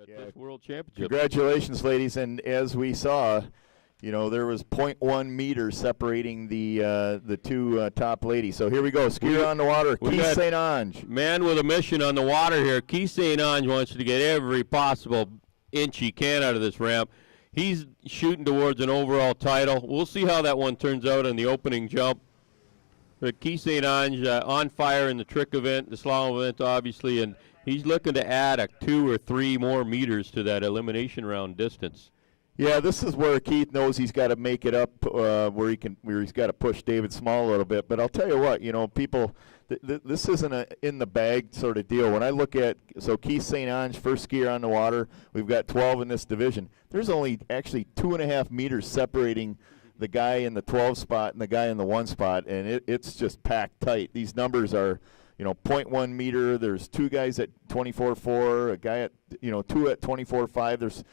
at this World Championship. Congratulations, ladies. And as we saw, you know, there was 0.1 meters separating the two top ladies. So here we go. Skier on the water, Keith St. Ange. Man with a mission on the water here. Keith St. Ange wants to get every possible inch he can out of this ramp. He's shooting towards an overall title. We'll see how that one turns out in the opening jump. But Keith St. Ange on fire in the trick event, the slalom event, obviously, and he's looking to add 2 or 3 more meters to that elimination round distance. Yeah, this is where Keith knows he's got to make it up, where he's got to push David Small a little bit. But I'll tell you what, you know, people, this isn't a in the bag sort of deal. When I look at Keith St. Ange, first skier on the water, we've got 12 in this division. There's only actually 2.5 meters separating the guy in the 12 spot and the guy in the 1 spot, and it's just packed tight. These numbers are, you know, 0.1 meter. There's 2 guys at 24.4, a guy at, you know, 2 at 24.5. There's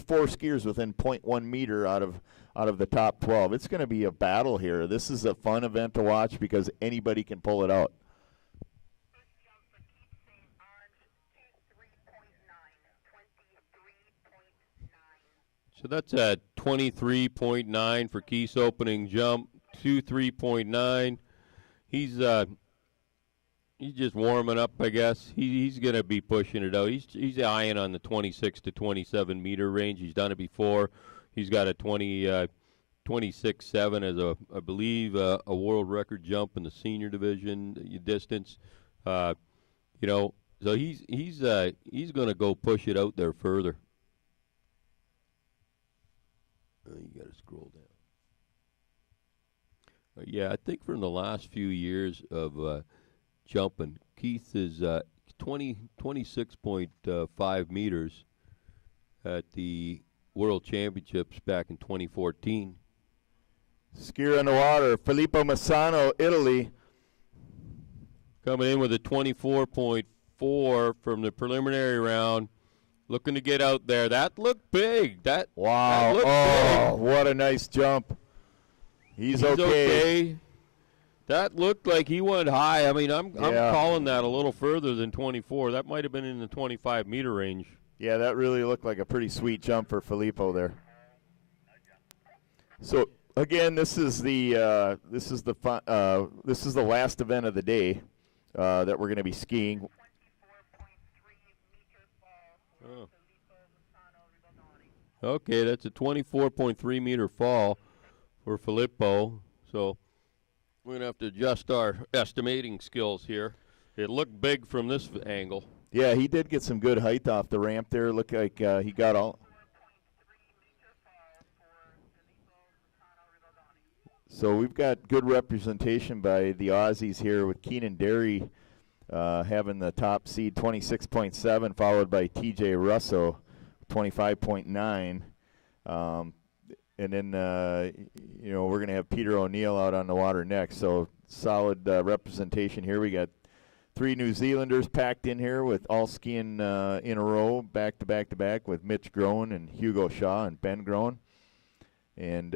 4 skiers within 0.1 meter out of the top 12. It's going to be a battle here. This is a fun event to watch because anybody can pull it out. So that's a 23.9 for Keith's opening jump, 23.9. He's just warming up, I guess. He's going to be pushing it out. He's eyeing on the 26 to 27 meter range. He's done it before. He's got a 26.7 as I believe a world record jump in the senior division distance. You know, so he's going to go push it out there further. You got to scroll down. Yeah, I think from the last few years of jumping, Keith is 26.5 meters at the World Championships back in 2014. Skier on the water, Filippo Massano, Italy. Coming in with a 24.4 from the preliminary round. Looking to get out there. That looked big. That looked big. What a nice jump. He's okay. That looked like he went high. I mean, I'm calling that a little further than 24. That might have been in the 25 meter range. Yeah, that really looked like a pretty sweet jump for Filippo there. So again, this is the last event of the day that we're going to be skiing. Okay, that's a 24.3 meter fall for Filippo. So we're going to have to adjust our estimating skills here. It looked big from this angle. Yeah, he did get some good height off the ramp there. Looked like he got all. So we've got good representation by the Aussies here with Keenan Derry having the top seed, 26.7, followed by TJ Russo, 25.9. And then, you know, we're going to have Peter O'Neill out on the water next. So solid representation here. We got 3 New Zealanders packed in here with all skiing in a row, back to back to back with Mitch Groen and Hugo Shaw and Ben Groen. And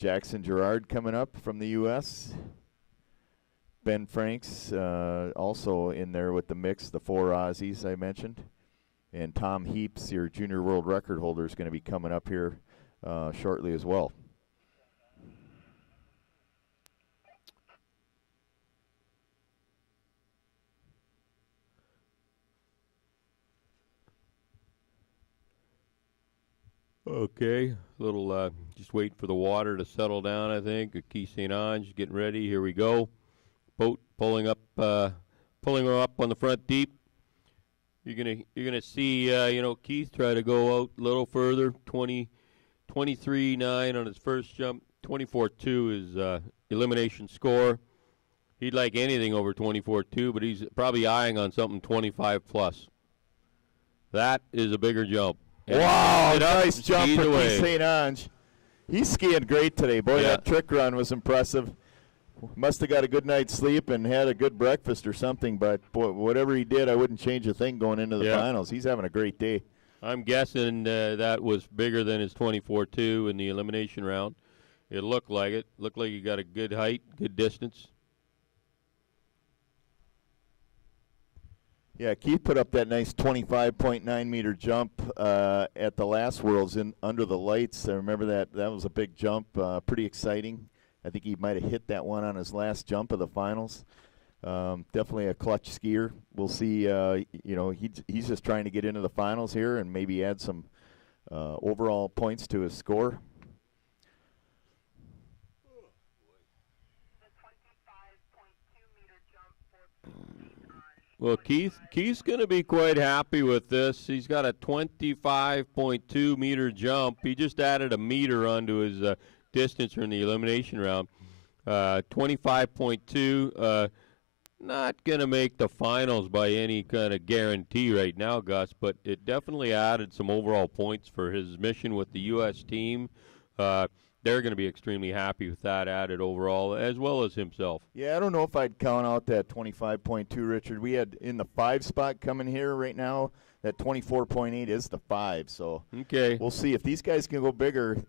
Jackson Gerard coming up from the U.S. Ben Franks also in there with the mix, the 4 Aussies I mentioned. And Tom Heaps, your junior world record holder, is going to be coming up here shortly as well. Okay, little just waiting for the water to settle down, I think. Keith St. Ange getting ready. Here we go. Boat pulling her up on the front deep. You're gonna see Keith try to go out a little further. 23.9 on his first jump. 24.2 is elimination score. He'd like anything over 24.2, but he's probably eyeing on something 25 plus. That is a bigger jump. And wow, nice jump for Keith St. Ange. He's skiing great today. Boy, that trick run was impressive. Must have got a good night's sleep and had a good breakfast or something, but boy, whatever he did, I wouldn't change a thing going into the finals. He's having a great day. I'm guessing that was bigger than his 24.2 in the elimination round. It looked like it. Looked like he got a good height, good distance. Yeah, Keith put up that nice 25.9 meter jump at the last Worlds in under the lights. I remember that was a big jump, pretty exciting. I think he might have hit that one on his last jump of the finals. Definitely a clutch skier. We'll see. He's just trying to get into the finals here and maybe add some overall points to his score. Well, Keith's going to be quite happy with this. He's got a 25.2 meter jump. He just added a meter onto his distance in the elimination round. 25.2. Not going to make the finals by any kind of guarantee right now, Gus, but it definitely added some overall points for his mission with the U.S. team. They're going to be extremely happy with that added overall, as well as himself. Yeah, I don't know if I'd count out that 25.2, Richard. We had in the 5 spot coming here right now. That 24.8 is the 5, so okay, we'll see if these guys can go bigger.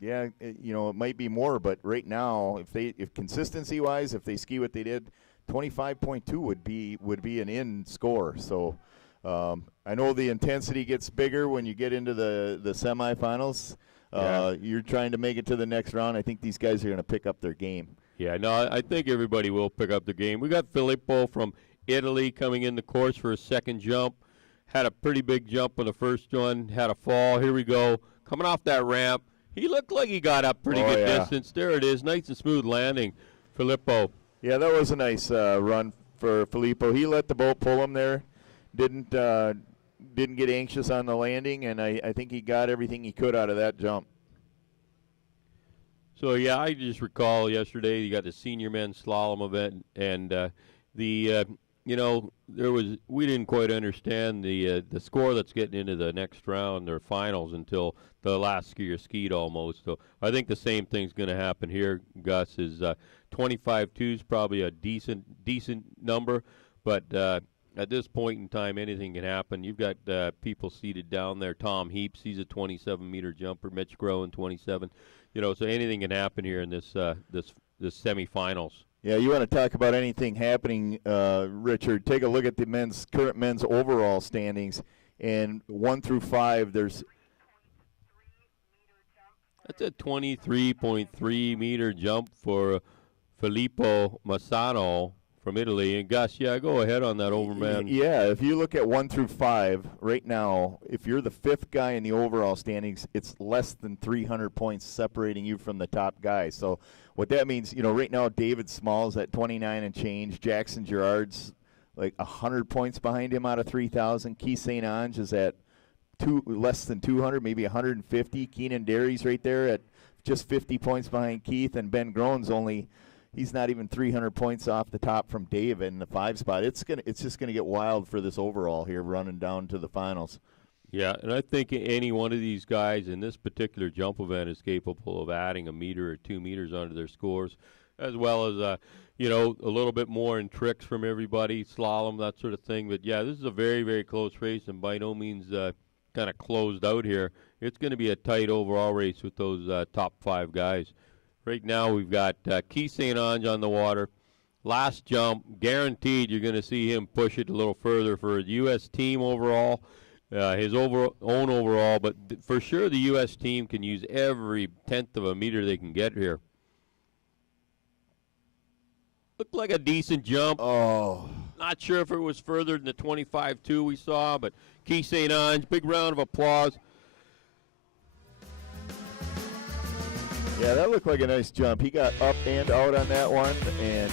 It might be more, but right now, if consistency-wise, if they ski what they did, 25.2 would be an in score. So I know the intensity gets bigger when you get into the semifinals. You're trying to make it to the next round. I think these guys are going to pick up their game. Yeah, no, I think everybody will pick up the game. We got Filippo from Italy coming in the course for a second jump. Had a pretty big jump on the first one. Had a fall. Here we go. Coming off that ramp. He looked like he got up pretty good distance. There it is. Nice and smooth landing. Filippo. Yeah, that was a nice run for Filippo. He let the boat pull him there. Didn't get anxious on the landing, and I think he got everything he could out of that jump. So, yeah, I just recall yesterday you got the senior men's slalom event, and we didn't quite understand the score that's getting into the next round or finals until the last skier skied almost. So I think the same thing's going to happen here, Gus, is 25.2 is probably a decent number, but at this point in time, anything can happen. You've got people seated down there. Tom Heaps, he's a 27-meter jumper. Mitch Groen, 27. So anything can happen here in this semifinals. Yeah, you want to talk about anything happening, Richard? Take a look at the current men's overall standings, and 1 through 5. That's a 23.3 meter jump for Filippo Massano from Italy. And Gus, go ahead on that overman. Yeah, if you look at 1 through 5 right now, if you're the 5th guy in the overall standings, it's less than 300 points separating you from the top guy. So what that means, right now David Small's at 29 and change. Jackson Girard's like 100 points behind him out of 3,000. Keith St. Ange is at less than 200, maybe 150. Keenan Derry's right there at just 50 points behind Keith, and Ben Groen's he's not even 300 points off the top from David in the 5 spot. It's just gonna get wild for this overall here, running down to the finals. Yeah, and I think any one of these guys in this particular jump event is capable of adding a meter or 2 meters onto their scores, as well as a little bit more in tricks from everybody, slalom, that sort of thing. But yeah, this is a very, very close race, and by no means kind of closed out here. It's going to be a tight overall race with those top 5 guys. Right now we've got Keith St. Ange on the water. Last jump, guaranteed you're going to see him push it a little further for the U.S. team overall, his own overall. But for sure the U.S. team can use every tenth of a meter they can get here. Looked like a decent jump. Oh. Not sure if it was further than the 25.2 we saw, but Keith St. Ange, big round of applause. Yeah, that looked like a nice jump. He got up and out on that one, and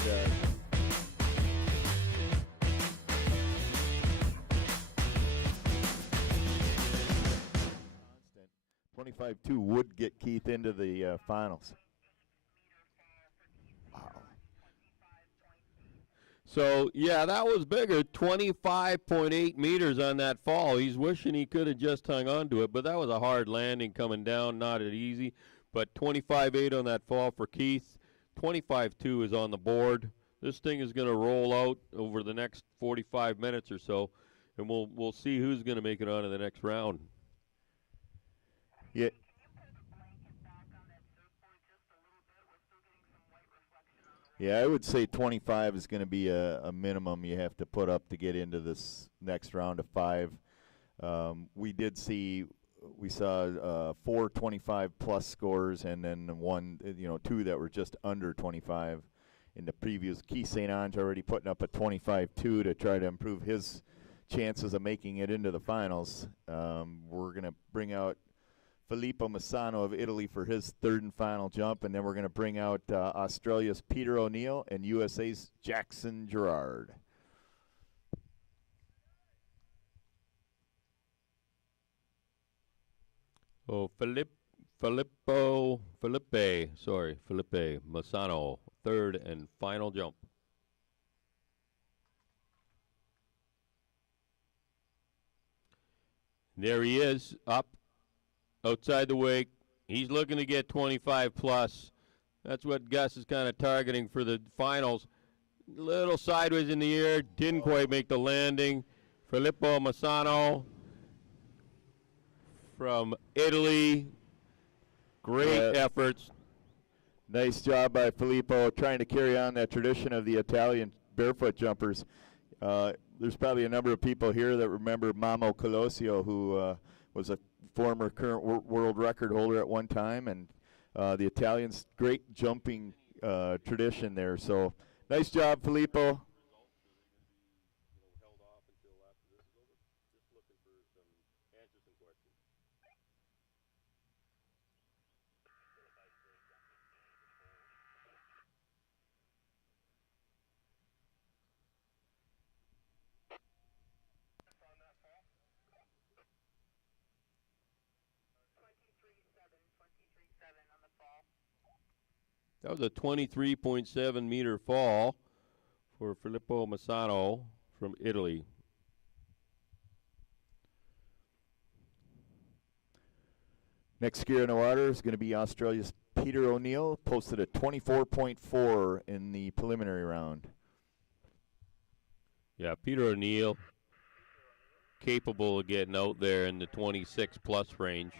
25.2 would get Keith into the finals. So, yeah, that was bigger, 25.8 meters on that fall. He's wishing he could have just hung on to it, but that was a hard landing coming down, not as easy. But 25.8 on that fall for Keith. 25.2 is on the board. This thing is going to roll out over the next 45 minutes or so, and we'll see who's going to make it on to the next round. Yeah, I would say 25 is going to be a minimum you have to put up to get into this next round of 5. We saw 4 25-plus scores and then two that were just under 25 in the previous. Keith St. Ange already putting up a 25-2 to try to improve his chances of making it into the finals. We're going to bring out Filippo Massano of Italy for his third and final jump, and then we're going to bring out Australia's Peter O'Neill and USA's Jackson Gerard. Oh, Felipe Massano, third and final jump. There he is, up outside the wake. He's looking to get 25 plus. That's what Gus is kind of targeting for the finals. Little sideways in the air, didn't quite make the landing. Filippo Massano from Italy. Great efforts. Nice job by Filippo trying to carry on that tradition of the Italian barefoot jumpers. There's probably a number of people here that remember Mamo Colosio, who was a former current world record holder at one time, and the Italians' great jumping tradition there. So nice job, Filippo. That was a 23.7 meter fall for Filippo Massano from Italy. Next skier in the water is going to be Australia's Peter O'Neill, posted a 24.4 in the preliminary round. Yeah, Peter O'Neill, capable of getting out there in the 26 plus range.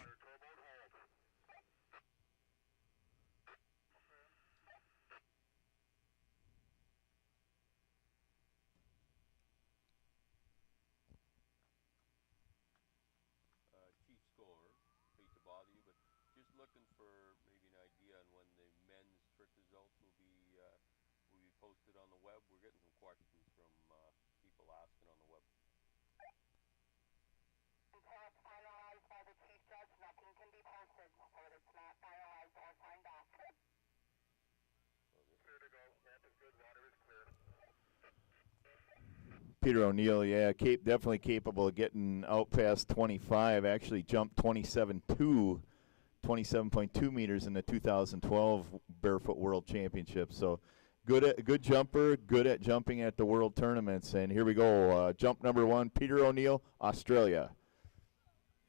Peter O'Neill, yeah, definitely capable of getting out past 25. Actually jumped 27.2 meters in the 2012 Barefoot World Championship. So good jumper, good at jumping at the world tournaments. And here we go, jump number 1, Peter O'Neill, Australia.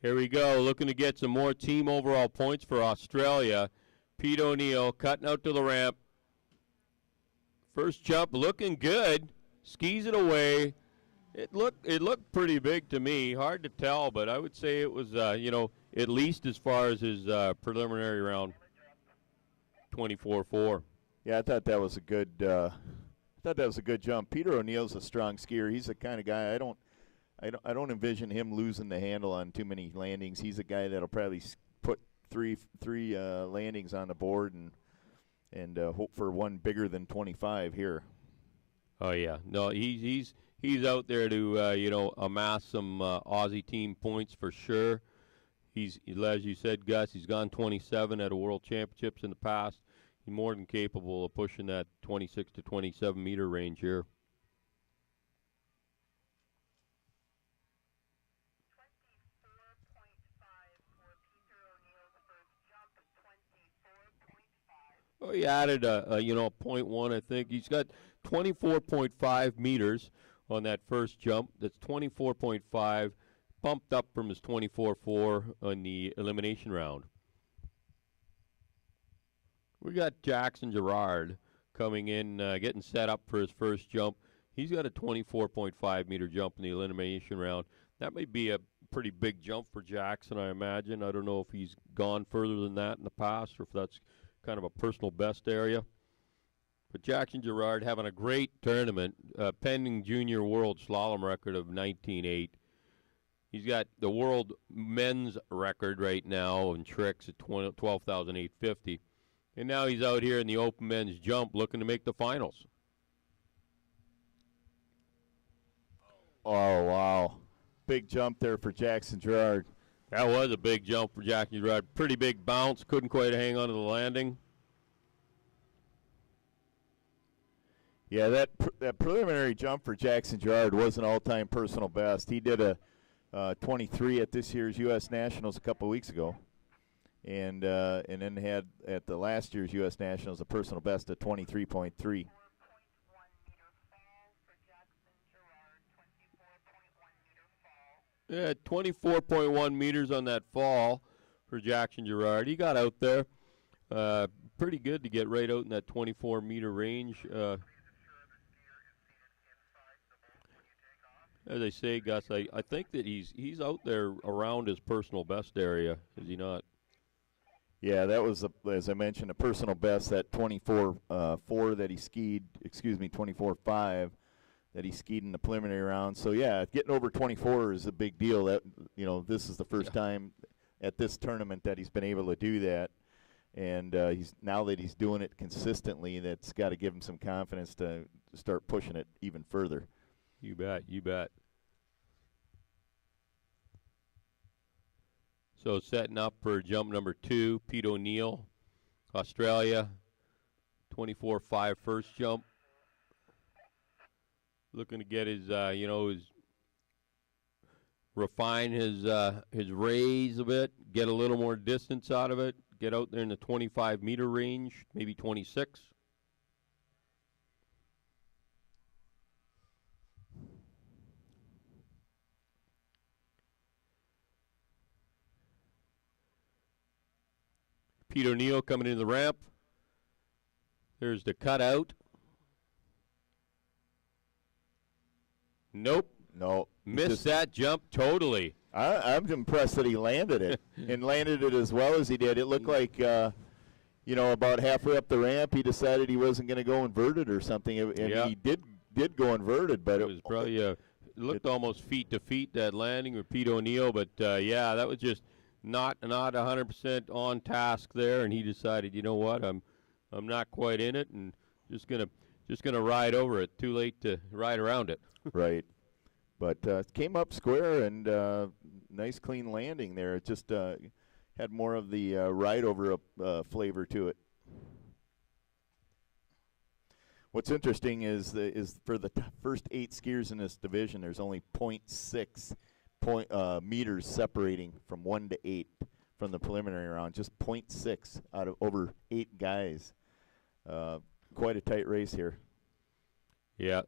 Here we go, looking to get some more team overall points for Australia. Pete O'Neill cutting out to the ramp. First jump looking good, skis it away. It looked pretty big to me. Hard to tell, but I would say it was, at least as far as his preliminary round, 24.4. Yeah, I thought that was a good. Jump. Peter O'Neill's a strong skier. He's the kind of guy I don't envision him losing the handle on too many landings. He's a guy that'll probably put three landings on the board and hope for one bigger than 25 here. Oh yeah, no, he's out there to amass some Aussie team points for sure. He's, as you said, Gus, he's gone 27 at a World Championships in the past. He's more than capable of pushing that 26 to 27 meter range here. Oh, he added a 0.1, I think. He's got 24.5 meters on that first jump. That's 24.5, bumped up from his 24.4 on the elimination round. We got Jackson Gerard coming in, getting set up for his first jump. He's got a 24.5 meter jump in the elimination round. That may be a pretty big jump for Jackson, I imagine. I don't know if he's gone further than that in the past or if that's kind of a personal best area. But Jackson Girard having a great tournament, pending junior world slalom record of 19.8. He's got the world men's record right now in tricks at 12,850. And now he's out here in the open men's jump looking to make the finals. Oh, wow. Big jump there for Jackson Girard. That was a big jump for Jackson Girard. Pretty big bounce. Couldn't quite hang on to the landing. Yeah, that preliminary jump for Jackson Girard was an all-time personal best. He did a 23 at this year's U.S. Nationals a couple weeks ago, and then had at the last year's U.S. Nationals a personal best at 23.3. Yeah, 24.1 meters on that fall for Jackson Girard. He got out there pretty good to get right out in that 24-meter range. As I say, Gus, I think that he's out there around his personal best area, is he not? Yeah, that was, as I mentioned, a personal best, that 24.4 that he skied, 24.5 that he skied in the preliminary round. So, yeah, getting over 24 is a big deal. That, this is the first time at this tournament that he's been able to do that. And now that he's doing it consistently, that's got to give him some confidence to start pushing it even further. You bet, you bet. So setting up for jump number 2, Pete O'Neill, Australia, 24.5 first jump. Looking to get his, refine his raise a bit, get a little more distance out of it, get out there in the 25-meter range, maybe 26. Pete O'Neill coming into the ramp. There's the cutout. Nope. No. Missed that jump totally. I'm impressed that he landed it and landed it as well as he did. It looked like, about halfway up the ramp, he decided he wasn't going to go inverted or something, and he did go inverted, but it was probably it looked almost feet to feet, that landing with Pete O'Neill, but that was just not 100% on task there, and he decided, you know what, I'm not quite in it, and just gonna ride over it. Too late to ride around it. Right, but came up square and nice clean landing there. It just had more of the ride over flavor to it. What's interesting is for the first 8 skiers in this division, there's only 0.6 meters separating from 1 to 8 from the preliminary round. Just 0.6 out of over 8 guys. Quite a tight race here. Yeah.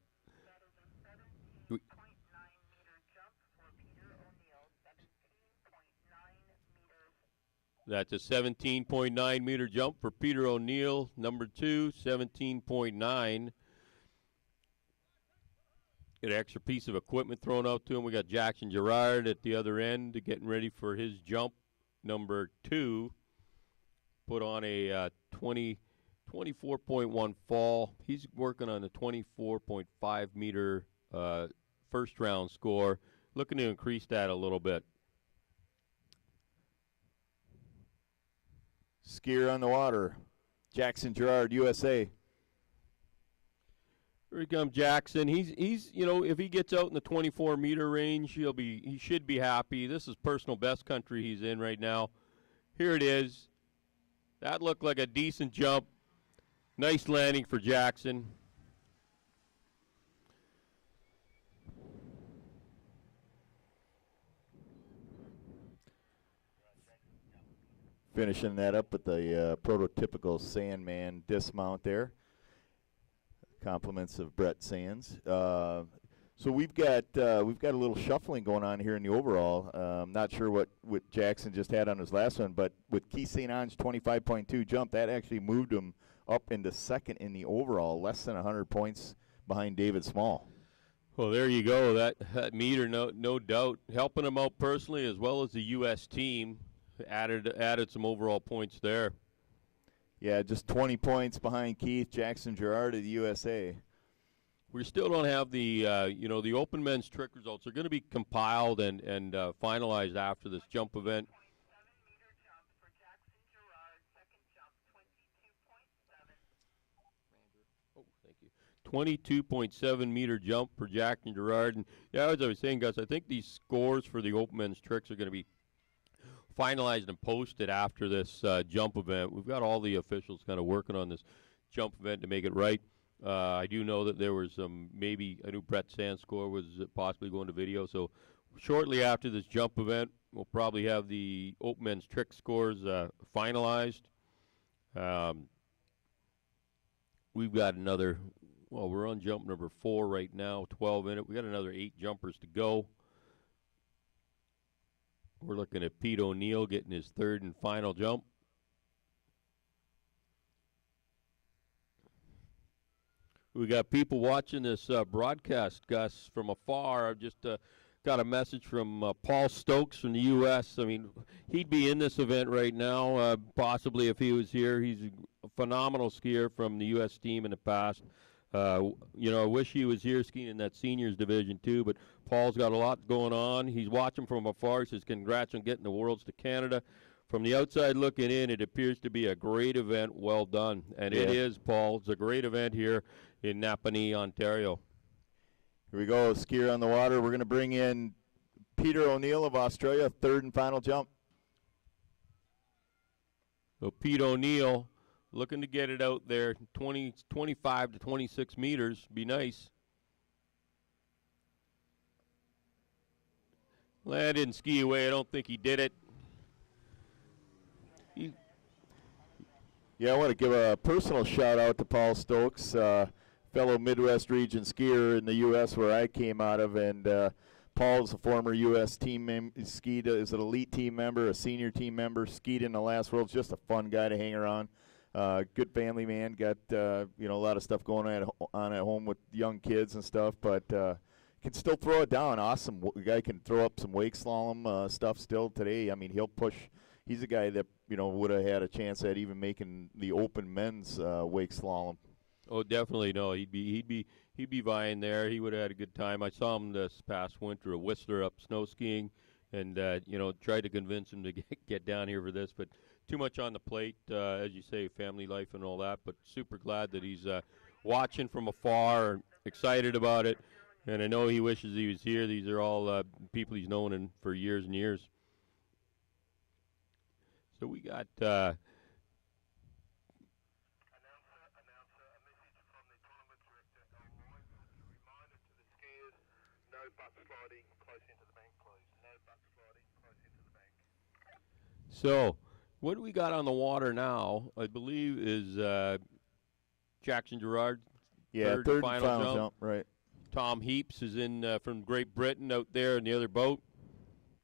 That's a 17.9 meter jump for Peter O'Neill, number 2, 17.9. Get an extra piece of equipment thrown out to him. We got Jackson Girard at the other end getting ready for his jump, number 2. Put on a 24.1 fall. He's working on a 24.5 meter first round score, looking to increase that a little bit. Skier on the water, Jackson Girard, USA. Here he comes, Jackson. He's if he gets out in the 24-meter range, he should be happy. This is personal best country he's in right now. Here it is. That looked like a decent jump. Nice landing for Jackson. Finishing that up with the prototypical Sandman dismount there. Compliments of Brett Sands. So we've got a little shuffling going on here in the overall. Not sure what Jackson just had on his last one, but with Keith St. Ange 25.2 jump, that actually moved him up into second in the overall, less than 100 points behind David Small. Well, there you go. That meter, no doubt, helping him out personally as well as the U.S. team. Added some overall points there. Yeah, just 20 points behind Keith Jackson Gerard of the USA. We still don't have the, the open men's trick results. They're going to be compiled and finalized after this jump event. Oh, thank you. 22.7 meter jump for Jackson Gerard. And yeah, as I was saying, Gus, I think these scores for the open men's tricks are going to be finalized and posted after this jump event. We've got all the officials kind of working on this jump event to make it right. I do know that there was maybe I knew Brett Sandscore was possibly going to video. So shortly after this jump event, we'll probably have the open men's trick scores finalized. We've got another, well, we're on jump number 4 right now, 12 in it. We got another 8 jumpers to go. We're looking at Pete O'Neill getting his 3rd and final jump. We got people watching this broadcast, Gus, from afar. I've just got a message from Paul Stokes from the U.S. I mean, he'd be in this event right now, possibly if he was here. He's a phenomenal skier from the U.S. team in the past. I wish he was here skiing in that seniors division too, but Paul's got a lot going on. He's watching from afar. He says congrats on getting the Worlds to Canada. From the outside looking in, it appears to be a great event. Well done. And It is, Paul. It's a great event here in Napanee, Ontario. Here we go, skier on the water. We're going to bring in Peter O'Neill of Australia, 3rd and final jump. So Pete O'Neill looking to get it out there, 25 to 26 meters. Be nice. Well, I didn't ski away. I don't think he did it. Yeah, I want to give a personal shout out to Paul Stokes, fellow Midwest region skier in the U.S. where I came out of, and Paul's a former U.S. team skied as an elite team member, a senior team member, skied in the last Worlds. Just a fun guy to hang around. Good family man. Got a lot of stuff going on at home with young kids and stuff, but can still throw it down. Awesome. The guy can throw up some wake slalom stuff still today. I mean, he'll push. He's a guy that would have had a chance at even making the open men's wake slalom. Oh, definitely no. He'd be vying there. He would have had a good time. I saw him this past winter at Whistler up snow skiing, and tried to convince him to get down here for this, but too much on the plate, as you say, family life and all that. But super glad that he's watching from afar, and excited about it, and I know he wishes he was here. These are all people he's known for years and years. So we got So, what do we got on the water now? I believe is Jackson Gerard. Yeah, third and final jump, right. Tom Heaps is in from Great Britain out there in the other boat.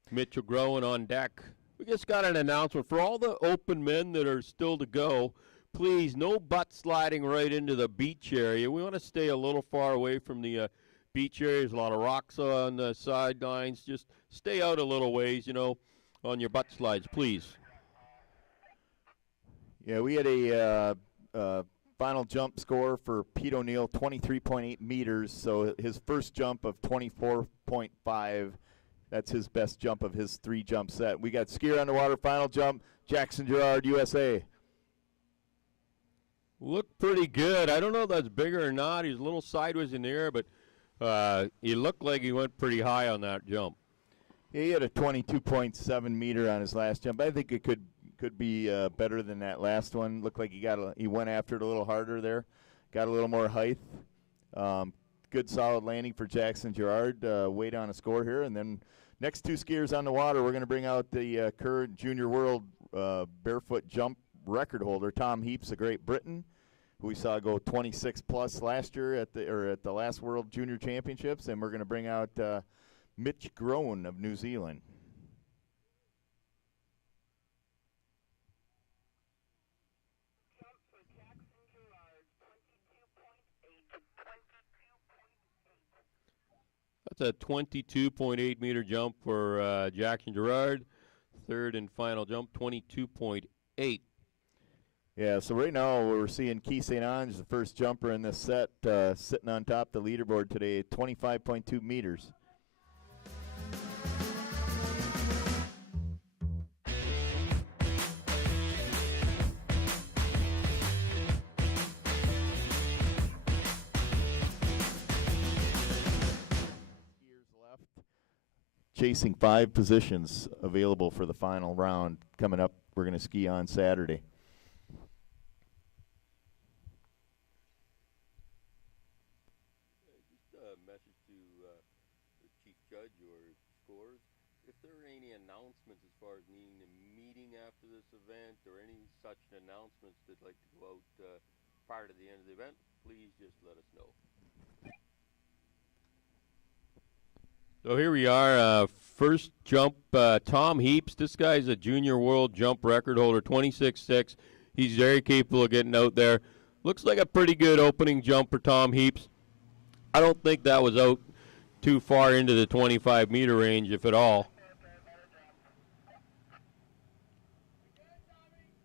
Mitchell Groen on deck. We just got an announcement for all the open men that are still to go. Please, no butt sliding right into the beach area. We want to stay a little far away from the beach area. There's a lot of rocks on the sidelines. Just stay out a little ways, on your butt slides, please. Yeah, we had a final jump score for Pete O'Neill, 23.8 meters. So his first jump of 24.5. That's his best jump of his 3-jump set. We got skier underwater final jump, Jackson Gerard, USA. Looked pretty good. I don't know if that's bigger or not. He's a little sideways in the air, but he looked like he went pretty high on that jump. Yeah, he had a 22.7 meter on his last jump. I think it could be better than that last one. Looked like he went after it a little harder there, got a little more height. Good solid landing for Jackson Gerard. Way down a score here, and then next 2 skiers on the water, we're going to bring out the current Junior World barefoot jump record holder, Tom Heaps of Great Britain, who we saw go 26 plus last year at the last World Junior Championships, and we're going to bring out Mitch Groen of New Zealand. That's a 22.8 meter jump for Jackson Gerard. 3rd and final jump, 22.8. Yeah, so right now we're seeing Keith St. Ange, the first jumper in this set, sitting on top of the leaderboard today, 25.2 meters. Skiers left, chasing 5 positions available for the final round coming up. We're going to ski on Saturday. Just a message to the chief judge or scores. If there are any announcements as far as needing a meeting after this event or any such announcements that'd like to go out prior to the end of the event, please just let us know. So here we are, first jump, Tom Heaps. This guy's a junior world jump record holder, 26.6. He's very capable of getting out there. Looks like a pretty good opening jump for Tom Heaps. I don't think that was out too far into the 25-meter range, if at all.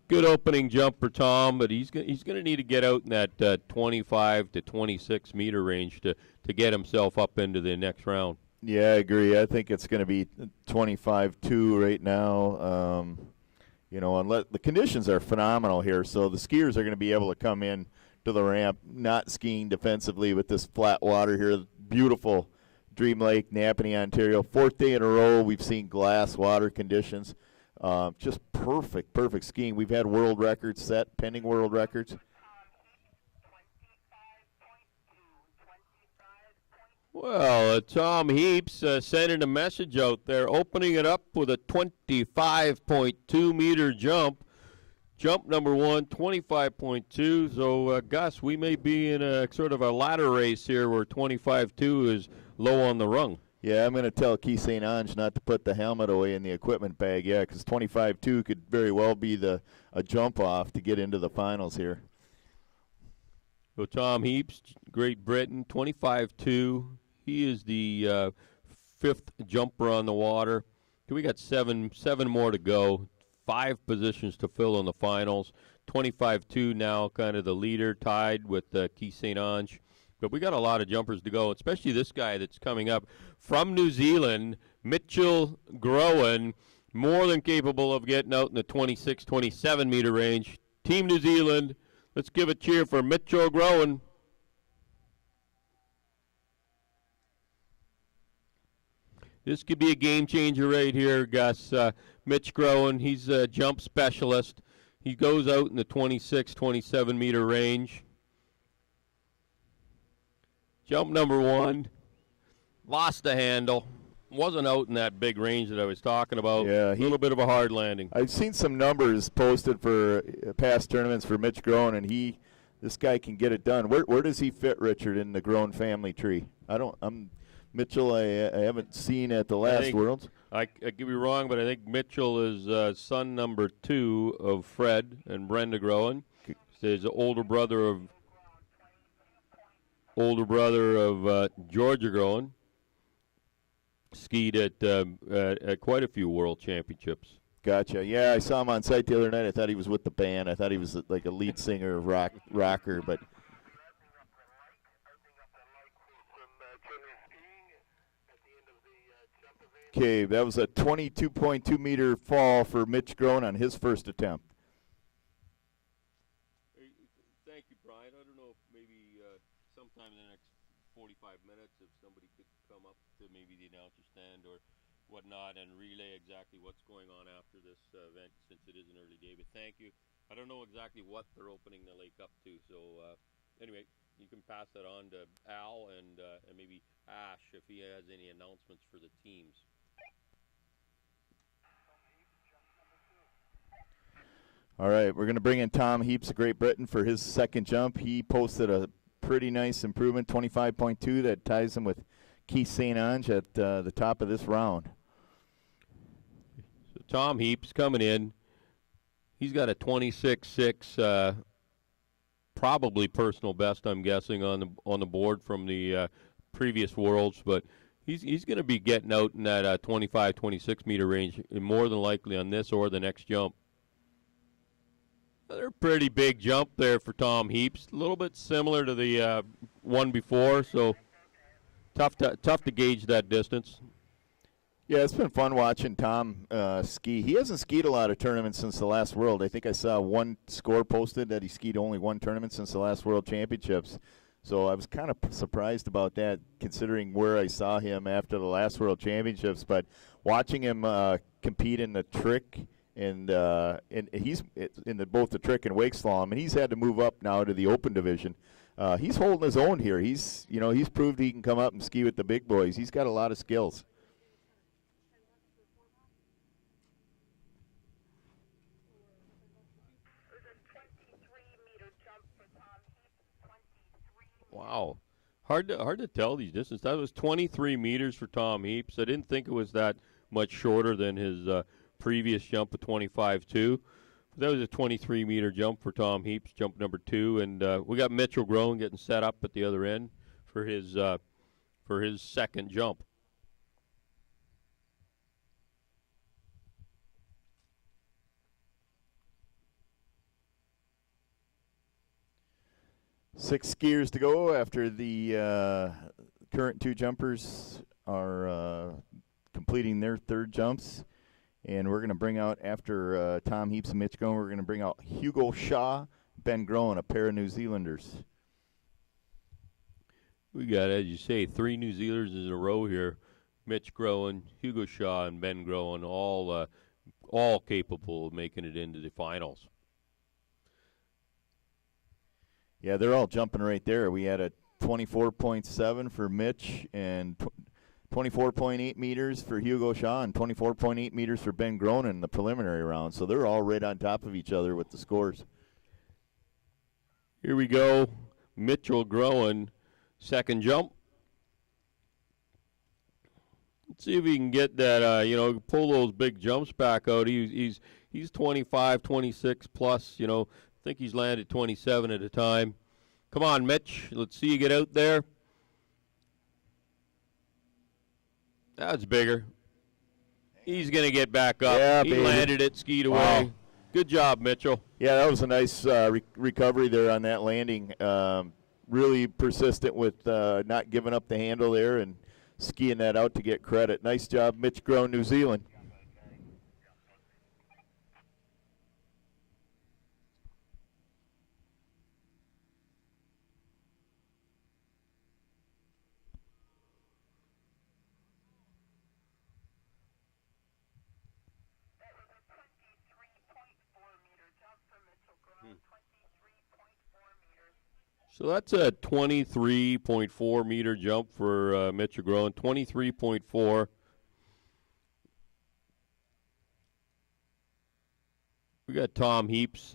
Good opening jump for Tom, but he's going to need to get out in that 25 to 26-meter range to get himself up into the next round. Yeah, I agree. I think it's going to be 25-2 right now. Unless the conditions are phenomenal here, so the skiers are going to be able to come in to the ramp, not skiing defensively with this flat water here. Beautiful Dream Lake, Napanee, Ontario. 4th day in a row we've seen glass water conditions. Just perfect skiing. We've had world records set, pending world records. Well, Tom Heaps sending a message out there, opening it up with a 25.2-meter jump. Jump number 1, 25.2. So, Gus, we may be in a sort of a ladder race here where 25.2 is low on the rung. Yeah, I'm going to tell Keith St. Ange not to put the helmet away in the equipment bag, yeah, because 25.2 could very well be a jump off to get into the finals here. So Tom Heaps, Great Britain, 25.2. He is the 5th jumper on the water. We got seven more to go. 5 positions to fill in the finals. 25.2 now, kind of the leader, tied with Keith St. Ange. But we got a lot of jumpers to go, especially this guy that's coming up from New Zealand, Mitchell Groen, more than capable of getting out in the 26, 27-meter range. Team New Zealand, let's give a cheer for Mitchell Groen. This could be a game changer right here, Gus. Mitch Groen, he's a jump specialist. He goes out in the 26, 27-meter range. Jump number 1, lost the handle. Wasn't out in that big range that I was talking about. Yeah, a little bit of a hard landing. I've seen some numbers posted for past tournaments for Mitch Groen, and this guy can get it done. Where does he fit, Richard, in the Groen family tree? Mitchell, I haven't seen at the last Worlds. I could be wrong, but I think Mitchell is son number 2 of Fred and Brenda Groen. He's the older brother of Georgia Groen. Skied at quite a few world championships. Gotcha. Yeah, I saw him on site the other night. I thought he was with the band. I thought he was like a lead singer of rocker, but. Okay, that was a 22.2-meter fall for Mitch Groen on his first attempt. Thank you, Brian. I don't know if maybe sometime in the next 45 minutes if somebody could come up to maybe the announcer stand or whatnot and relay exactly what's going on after this event since it is an early day. But thank you. I don't know exactly what they're opening the lake up to. So anyway, you can pass that on to Al and maybe Ash if he has any announcements for the teams. All right, we're going to bring in Tom Heaps of Great Britain for his second jump. He posted a pretty nice improvement, 25.2, that ties him with Keith St. Ange at the top of this round. So Tom Heaps coming in. He's got a 26.6, probably personal best, I'm guessing, on the board from the previous Worlds, but he's going to be getting out in that 25, 26 meter range, more than likely on this or the next jump. Another pretty big jump there for Tom Heaps. A little bit similar to the one before, so tough to gauge that distance. Yeah, it's been fun watching Tom ski. He hasn't skied a lot of tournaments since the last World. I think I saw one score posted that he skied only one tournament since the last World Championships. So I was kind of surprised about that, considering where I saw him after the last World Championships. But watching him compete in the trick, and he's in both the trick and wake slalom, and he's had to move up now to the open division. He's holding his own here. He's proved he can come up and ski with the big boys. He's got a lot of skills. Wow. Hard to tell these distances. That was 23 meters for Tom Heaps. I didn't think it was that much shorter than his previous jump of 25.2. That was a 23-meter jump for Tom Heaps, jump number 2. And we got Mitchell Groen getting set up at the other end for his second jump. Six skiers to go after the current two jumpers are completing their third jumps. And we're going to bring out, after Tom Heaps and Mitch Groen, we're going to bring out Hugo Shaw, Ben Groen, a pair of New Zealanders. We got, as you say, 3 New Zealanders in a row here. Mitch Groen, Hugo Shaw, and Ben Groen, all capable of making it into the finals. Yeah, they're all jumping right there. We had a 24.7 for Mitch and 24.8 meters for Hugo Shaw and 24.8 meters for Ben Groen in the preliminary round. So they're all right on top of each other with the scores. Here we go. Mitchell Groen, second jump. Let's see if he can get that, pull those big jumps back out. He's 25, 26 plus, I think he's landed 27 at a time. Come on, Mitch. Let's see you get out there. That's bigger. He's going to get back up. Yeah, he baby. Landed it, skied away. Wow. Good job, Mitchell. Yeah, that was a nice recovery there on that landing. Really persistent with not giving up the handle there and skiing that out to get credit. Nice job, Mitch Groen, New Zealand. So that's a 23.4 meter jump for Mitchell Groen. 23.4. We got Tom Heaps,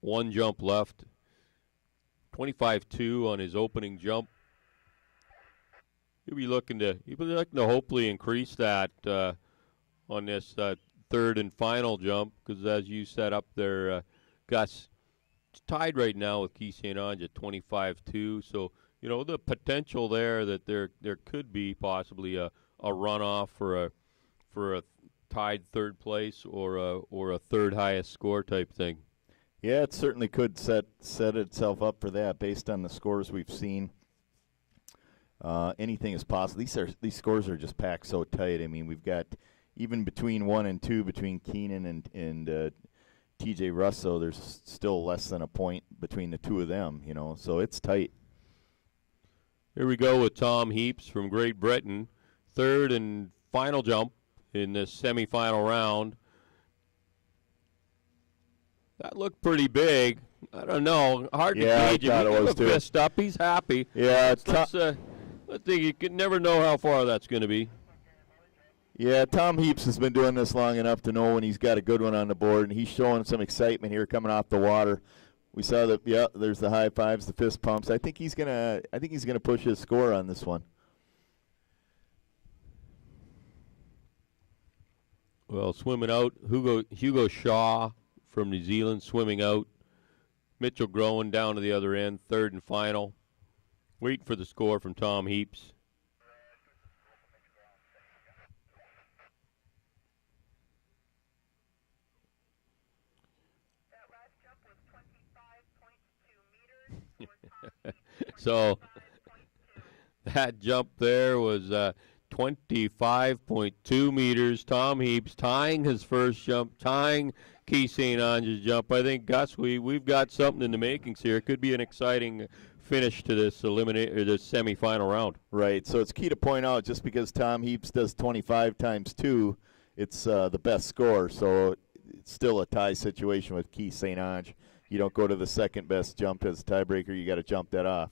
one jump left. 25.2 on his opening jump. He'll be looking to hopefully increase that on this third and final jump, because as you set up there, Gus, it's tied right now with Keith St. Ange at 25.2. So the potential there that there could be possibly a runoff for a tied third place or a third highest score type thing. Yeah, it certainly could set itself up for that based on the scores we've seen. Anything is possible. These scores are just packed so tight. I mean, we've got even between 1 and 2, between Keenan and TJ Russo, there's still less than a point between the two of them, so it's tight. Here we go with Tom Heaps from Great Britain, third and final jump in this semifinal round. That looked pretty big. I don't know. Hard to gauge. I thought it was too. Fist up. He's happy. Yeah, it's let's think. You can never know how far that's going to be. Yeah, Tom Heaps has been doing this long enough to know when he's got a good one on the board, and he's showing some excitement here coming off the water. We saw that. Yeah, there's the high fives, the fist pumps. I think he's gonna push his score on this one. Well, swimming out, Hugo Shaw from New Zealand swimming out. Mitchell Groen down to the other end, third and final. Waiting for the score from Tom Heaps. So that jump there was 25.2 meters. Tom Heaps tying his first jump, tying Keith St. Ange's jump. I think, Gus, we've got something in the makings here. It could be an exciting finish to this this semifinal round. Right. So it's key to point out, just because Tom Heaps does 25 times 2, it's the best score. So it's still a tie situation with Keith St. Ange. You don't go to the second best jump as a tiebreaker. You got to jump that off.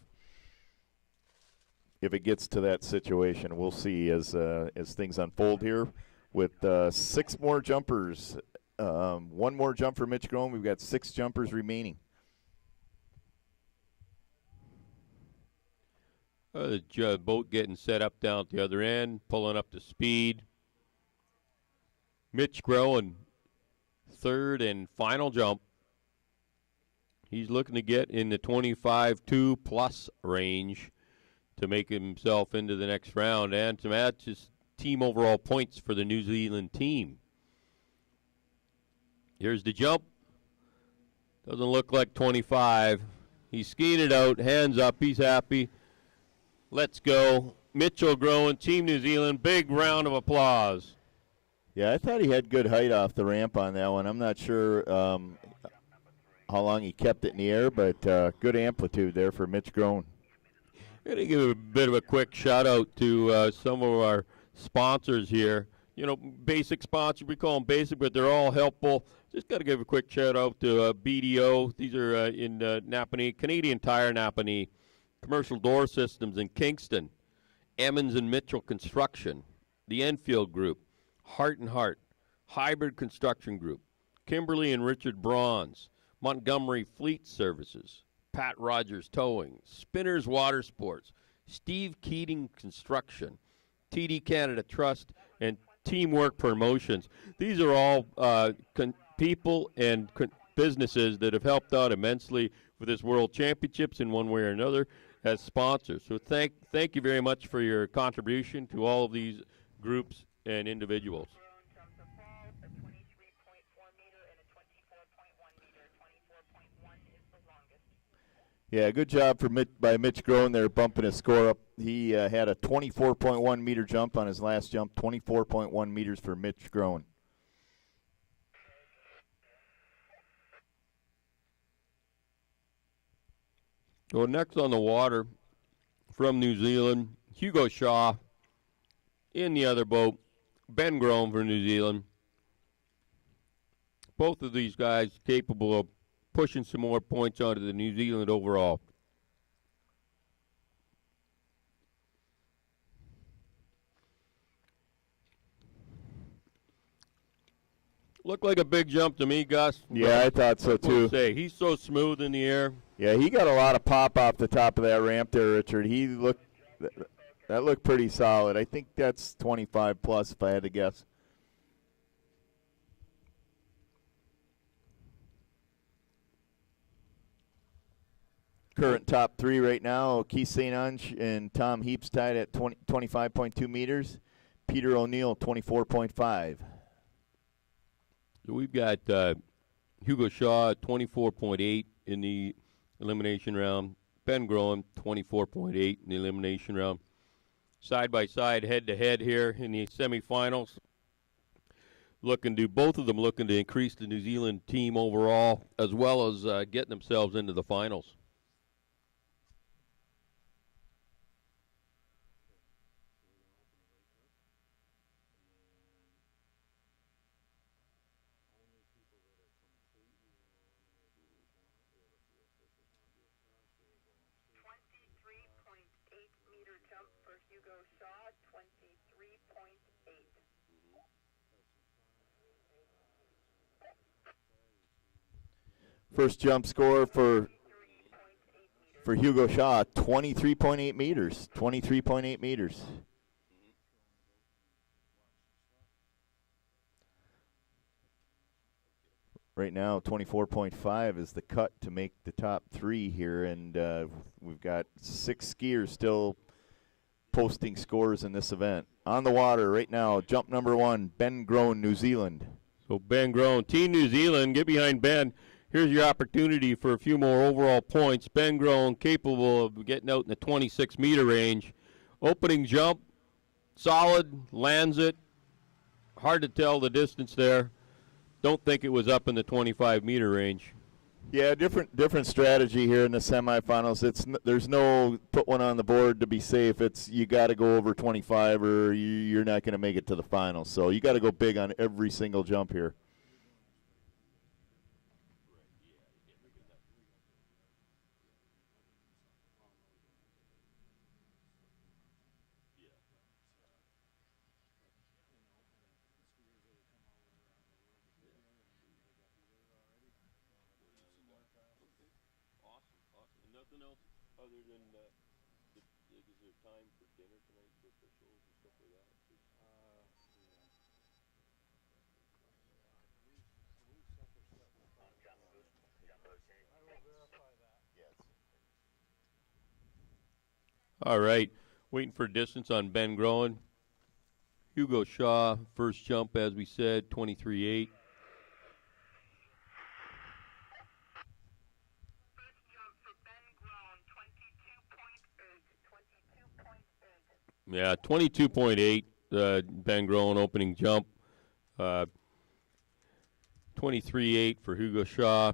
If it gets to that situation, we'll see as things unfold here with 6 more jumpers. 1 more jump for Mitch Groen. We've got 6 jumpers remaining. The boat getting set up down at the other end, pulling up to speed. Mitch Groen, third and final jump. He's looking to get in the 25-2 plus range to make himself into the next round and to match his team overall points for the New Zealand team. Here's the jump. Doesn't look like 25. He's skiing it out, hands up, he's happy. Let's go. Mitchell Groen, Team New Zealand, big round of applause. Yeah, I thought he had good height off the ramp on that one. I'm not sure how long he kept it in the air, but good amplitude there for Mitch Groen. I'm going to give a bit of a quick shout out to some of our sponsors here. You know, basic sponsors, we call them basic, but they're all helpful. Just got to give a quick shout out to BDO. These are in Napanee, Canadian Tire Napanee, Commercial Door Systems in Kingston, Emmons and Mitchell Construction, the Enfield Group, Heart and Heart, Hybrid Construction Group, Kimberly and Richard Bronze, Montgomery Fleet Services, Pat Rogers Towing, Spinners Water Sports, Steve Keating Construction, TD Canada Trust, and Teamwork Promotions. These are all people and businesses that have helped out immensely with this World Championships in one way or another as sponsors. So thank you very much for your contribution to all of these groups and individuals. Yeah, good job by Mitch Groen there, bumping his score up. He had a 24.1 meter jump on his last jump, 24.1 meters for Mitch Groen. So next on the water from New Zealand, Hugo Shaw in the other boat, Ben Groen for New Zealand. Both of these guys capable of pushing some more points onto the New Zealand overall. Looked like a big jump to me, Gus. Yeah, I thought so too. Say, he's so smooth in the air. Yeah, he got a lot of pop off the top of that ramp there, Richard. That looked pretty solid. I think that's 25 plus if I had to guess. Current top 3 right now, Keith St. Ange and Tom Heaps tied at 25.2 meters. Peter O'Neill, 24.5. So we've got Hugo Shaw at 24.8 in the elimination round. Ben Groen, 24.8 in the elimination round. Side by side, head to head here in the semifinals. Both of them looking to increase the New Zealand team overall, as well as getting themselves into the finals. First jump score for Hugo Shaw, 23.8 meters. 23.8 meters. Right now, 24.5 is the cut to make the top 3 here, and we've got 6 skiers still posting scores in this event. On the water right now, jump number 1, Ben Groen, New Zealand. So Ben Groen, Team New Zealand, get behind Ben. Here's your opportunity for a few more overall points. Ben Groen capable of getting out in the 26-meter range. Opening jump, solid, lands it. Hard to tell the distance there. Don't think it was up in the 25-meter range. Yeah, different strategy here in the semifinals. There's no put one on the board to be safe. It's you got to go over 25 or you're not going to make it to the finals. So you got to go big on every single jump here. Nothing else other than is there time for dinner tonight for officials and stuff like that? All right, waiting for distance on Ben Groen. Hugo Shaw, first jump, as we said, 23.8. Yeah, 22.8, Ben Groen opening jump. 23.8 for Hugo Shaw.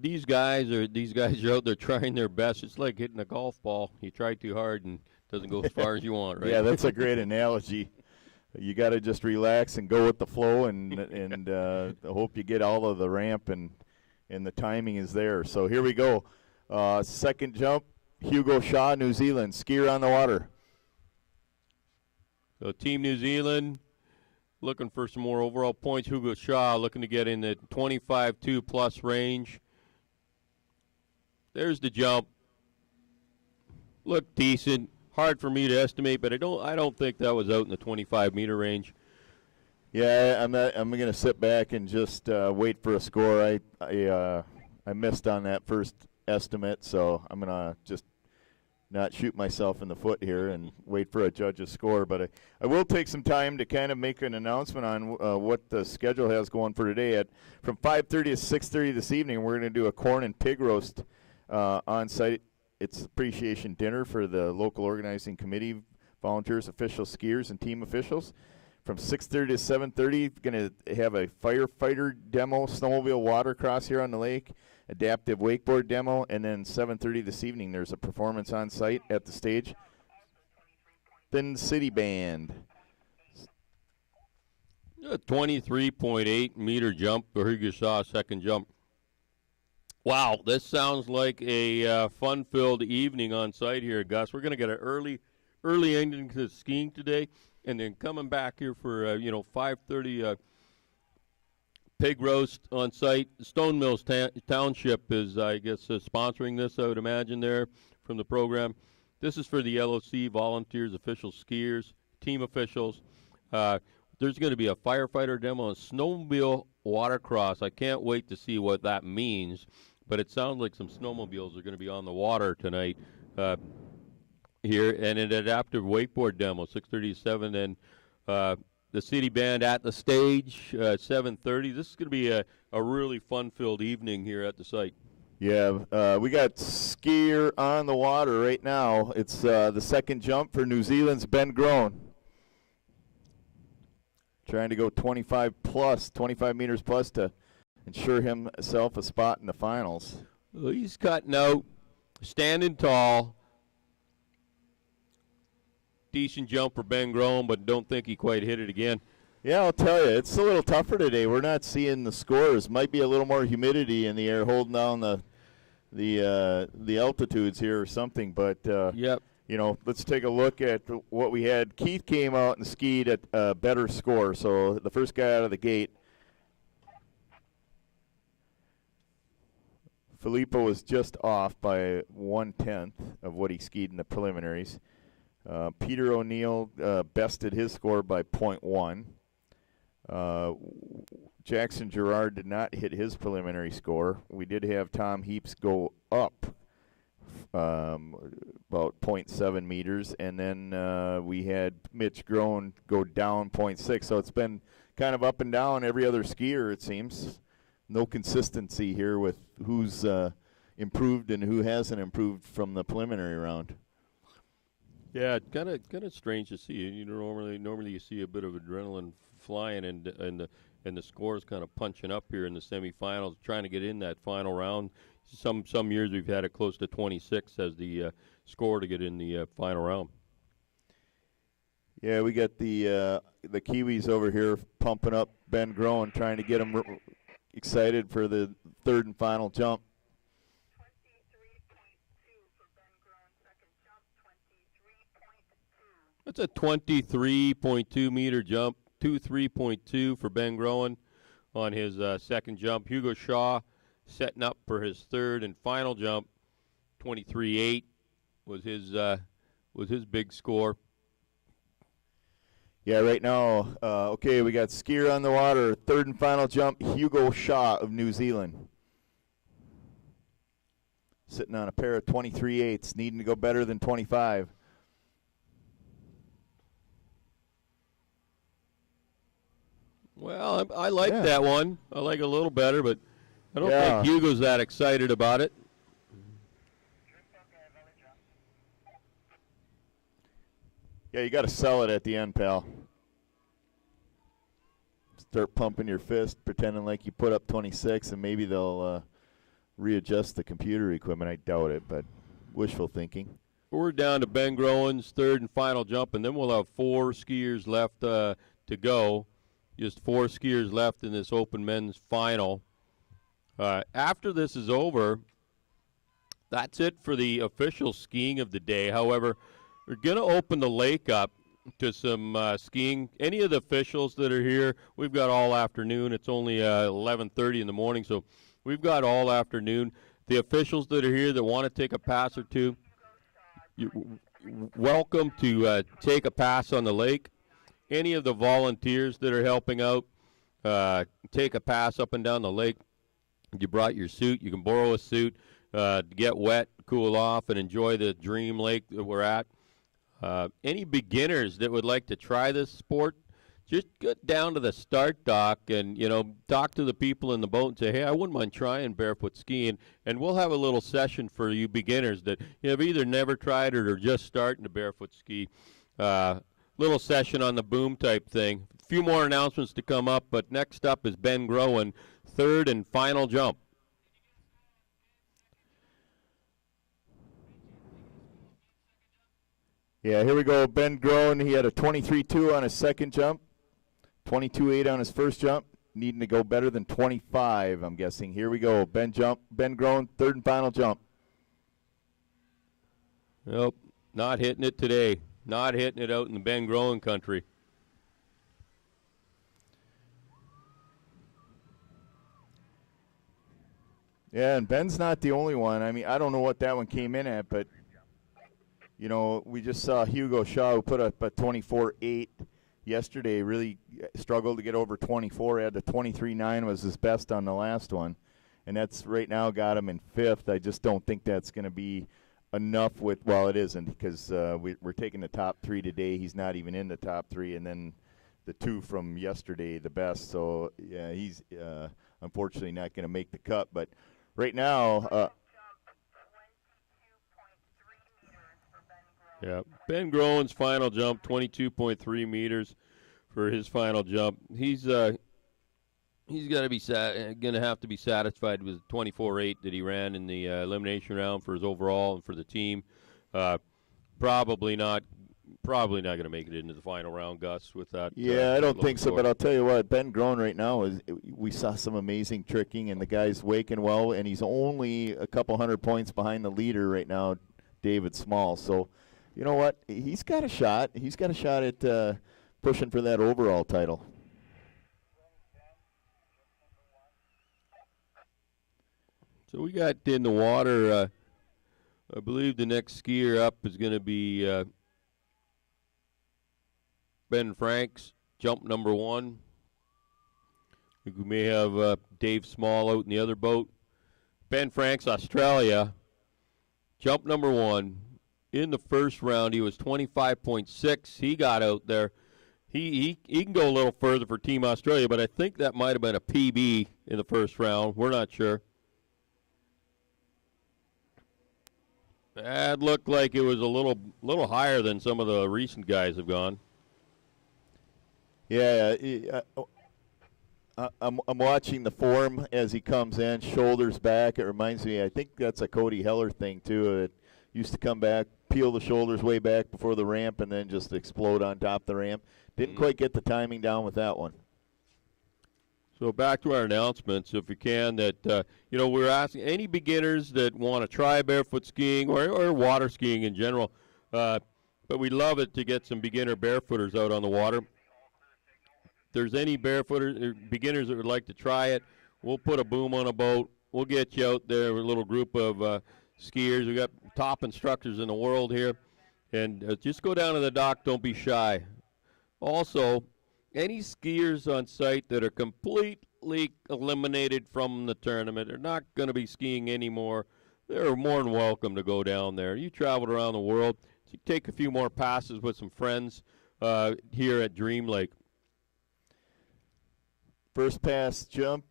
These guys are out there trying their best. It's like hitting a golf ball. You try too hard and it doesn't go as far as you want, right? Yeah, that's a great analogy. You got to just relax and go with the flow and hope you get all of the ramp and the timing is there. So here we go. Second jump. Hugo Shaw, New Zealand, skier on the water. So Team New Zealand looking for some more overall points. Hugo Shaw looking to get in the 25-2 plus range. There's the jump. Looked decent. Hard for me to estimate, but I don't think that was out in the 25-meter range. Yeah, I'm going to sit back and just wait for a score. I missed on that first estimate, so I'm going to just not shoot myself in the foot here and wait for a judge's score. But I will take some time to kind of make an announcement on what the schedule has going for today. From 5:30 to 6:30 this evening, we're going to do a corn and pig roast on site. It's appreciation dinner for the local organizing committee, volunteers, officials, skiers, and team officials. From 6:30 to 7:30, going to have a firefighter demo, snowmobile watercross here on the lake, adaptive wakeboard demo, and then 7:30 this evening there's a performance on site at the stage. Then City Band. A 23.8 meter jump for Hugo Shaw, second jump. Wow, this sounds like a fun-filled evening on site here, Gus. We're going to get an early ending to skiing today, and then coming back here for 5:30 pig roast on site. Stone Mills Township is, I guess, sponsoring this, I would imagine, there from the program. This is for the LOC, volunteers, officials, skiers, team officials. There's going to be a firefighter demo and snowmobile watercross. I can't wait to see what that means, but it sounds like some snowmobiles are going to be on the water tonight here, and an adaptive wakeboard demo, 6:30 to 7, and the City Band at the stage, 7:30. This is going to be a really fun-filled evening here at the site. Yeah, we got skier on the water right now. It's the second jump for New Zealand's Ben Groen. Trying to go 25 meters plus to ensure himself a spot in the finals. Well, he's cutting out, standing tall. Decent jump for Ben Groen, but don't think he quite hit it again. Yeah, I'll tell you, it's a little tougher today. We're not seeing the scores. Might be a little more humidity in the air holding down the altitudes here or something. But yep. Let's take a look at what we had. Keith came out and skied at a better score. So the first guy out of the gate, Filippo was just off by 1/10 of what he skied in the preliminaries. Peter O'Neill bested his score by 0.1. Jackson Gerard did not hit his preliminary score. We did have Tom Heaps go up about 0.7 meters, and then we had Mitch Groen go down 0.6. So it's been kind of up and down every other skier, it seems. no consistency here with who's improved and who hasn't improved from the preliminary round. Yeah, it's kind of strange to see. You know, normally you see a bit of adrenaline flying, and the scores kind of punching up here in the semifinals, trying to get in that final round. Some years we've had it close to 26 as the score to get in the final round. Yeah, we got the Kiwis over here pumping up Ben Groen, trying to get him excited for the third and final jump. That's a 23.2 meter jump, 23.2 for Ben Groen on his second jump. Hugo Shaw setting up for his third and final jump. 23.8 was his big score. Yeah, right now, okay, we got skier on the water, third and final jump, Hugo Shaw of New Zealand. Sitting on a pair of 23.8s, needing to go better than 25. Well, I like that one. I like it a little better, but I don't think Hugo's that excited about it. Yeah, you got to sell it at the end, pal. Start pumping your fist, pretending like you put up 26, and maybe they'll readjust the computer equipment. I doubt it, but wishful thinking. We're down to Ben Groen's third and final jump, and then we'll have 4 skiers left to go. Just 4 skiers left in this open men's final. After this is over, that's it for the official skiing of the day. However, we're going to open the lake up to some skiing. Any of the officials that are here, we've got all afternoon. It's only 11:30 in the morning, so we've got all afternoon. The officials that are here that want to take a pass or two, you're welcome to take a pass on the lake. Any of the volunteers that are helping out, take a pass up and down the lake. You brought your suit. You can borrow a suit to get wet, cool off, and enjoy the dream lake that we're at. Any beginners that would like to try this sport, just get down to the start dock and, talk to the people in the boat and say, hey, I wouldn't mind trying barefoot skiing, and we'll have a little session for you beginners that have either never tried it or just starting to barefoot ski. Little session on the boom type thing. A few more announcements to come up, but next up is Ben Groen, third and final jump. Yeah, here we go. Ben Groen, he had a 23.2 on his second jump, 22.8 on his first jump, needing to go better than 25, I'm guessing. Here we go. Ben Groen, third and final jump. Nope, not hitting it today. Not hitting it out in the Ben Groen country. Yeah, and Ben's not the only one. I mean, I don't know what that one came in at, but, we just saw Hugo Shaw, who put up a 24.8 yesterday, really struggled to get over 24. He had the 23.9 was his best on the last one, and that's right now got him in 5th. I just don't think that's going to be enough it isn't, because we're taking the top 3 today. He's not even in the top 3, and then the 2 from yesterday, the best. So, yeah, he's unfortunately not going to make the cut. But right now, Ben Groen's final jump, 22.3 meters for his final jump. He's got to be going to have to be satisfied with 24.8 that he ran in the elimination round for his overall and for the team. Probably not going to make it into the final round, Gus, with that. Yeah, I don't think so, but I'll tell you what, Ben Groen right now, we saw some amazing tricking, and the guy's waking well, and he's only a couple hundred points behind the leader right now, David Small. So, you know what? He's got a shot. He's got a shot at pushing for that overall title. So we got in the water, I believe the next skier up is going to be Ben Franks, jump number 1. We may have Dave Small out in the other boat. Ben Franks, Australia, jump number 1. In the first round, he was 25.6. He got out there. he can go a little further for Team Australia, but I think that might have been a PB in the first round. We're not sure. That looked like it was a little higher than some of the recent guys have gone. Yeah, I'm watching the form as he comes in, shoulders back. It reminds me, I think that's a Cody Heller thing too. It used to come back, peel the shoulders way back before the ramp, and then just explode on top of the ramp. Didn't quite get the timing down with that one. So back to our announcements, if you can, that we're asking any beginners that want to try barefoot skiing or water skiing in general, but we'd love it to get some beginner barefooters out on the water. If there's any barefooters or beginners that would like to try it, we'll put a boom on a boat. We'll get you out there with a little group of skiers. We've got top instructors in the world here, and just go down to the dock. Don't be shy. Also, any skiers on site that are completely eliminated from the tournament, are not going to be skiing anymore, they're more than welcome to go down there. You traveled around the world. You take a few more passes with some friends here at Dream Lake. First jump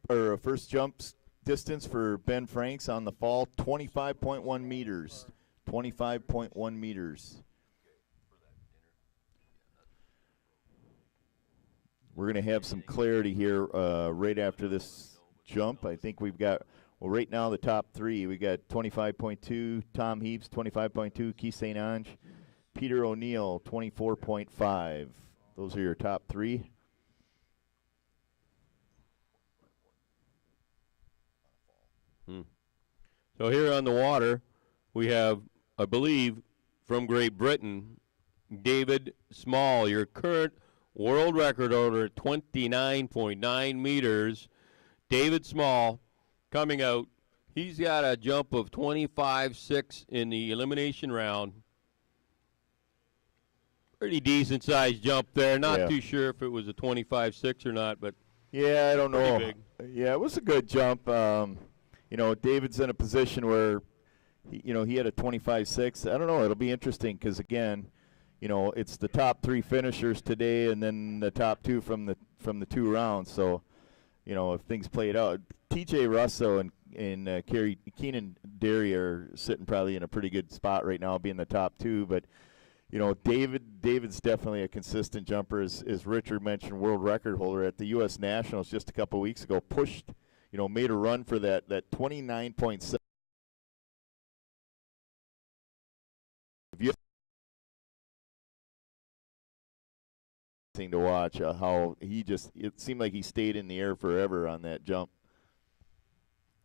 distance for Ben Franks on the fall, 25.1 meters. 25.1 meters. We're going to have some clarity here right after this jump. I think we've got, well, right now the top three. We got 25.2, Tom Heaps, 25.2, Keith St. Ange, Peter O'Neill, 24.5. Those are your top three. So here on the water, we have, I believe, from Great Britain, David Small, your current world record holder at 29.9 meters. David Small coming out. He's got a jump of 25.6 in the elimination round. Pretty decent sized jump there. Not too sure if it was a 25.6 or not, but yeah, I don't know. Big. Yeah, it was a good jump. David's in a position where he had a 25.6. I don't know. It'll be interesting because again, it's the top three finishers today, and then the top two from the two rounds. So, if things played out, T.J. Russo and Keenan Derry are sitting probably in a pretty good spot right now, being the top two. But David's definitely a consistent jumper, as Richard mentioned, world record holder at the U.S. Nationals just a couple weeks ago. Pushed, made a run for that 29.7. To watch how it seemed like he stayed in the air forever on that jump.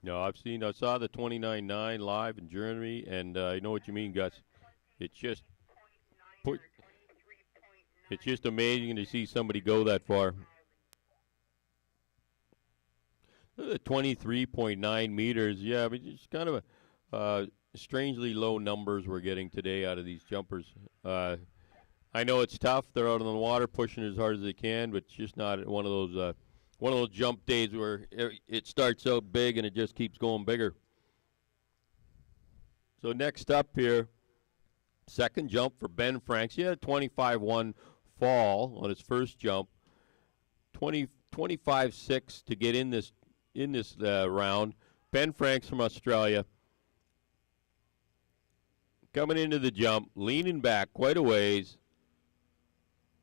No, I saw the 29.9 live in Germany, and I know what you mean, Gus. It's just amazing to see somebody go that far. 23.9 meters, yeah, but it's kind of a strangely low numbers we're getting today out of these jumpers. I know it's tough. They're out on the water pushing as hard as they can, but it's just not one of those jump days where it starts out big and it just keeps going bigger. So next up here, second jump for Ben Franks. He had a 25.1 fall on his first jump. 25.6 to get in this round. Ben Franks from Australia. Coming into the jump, leaning back quite a ways.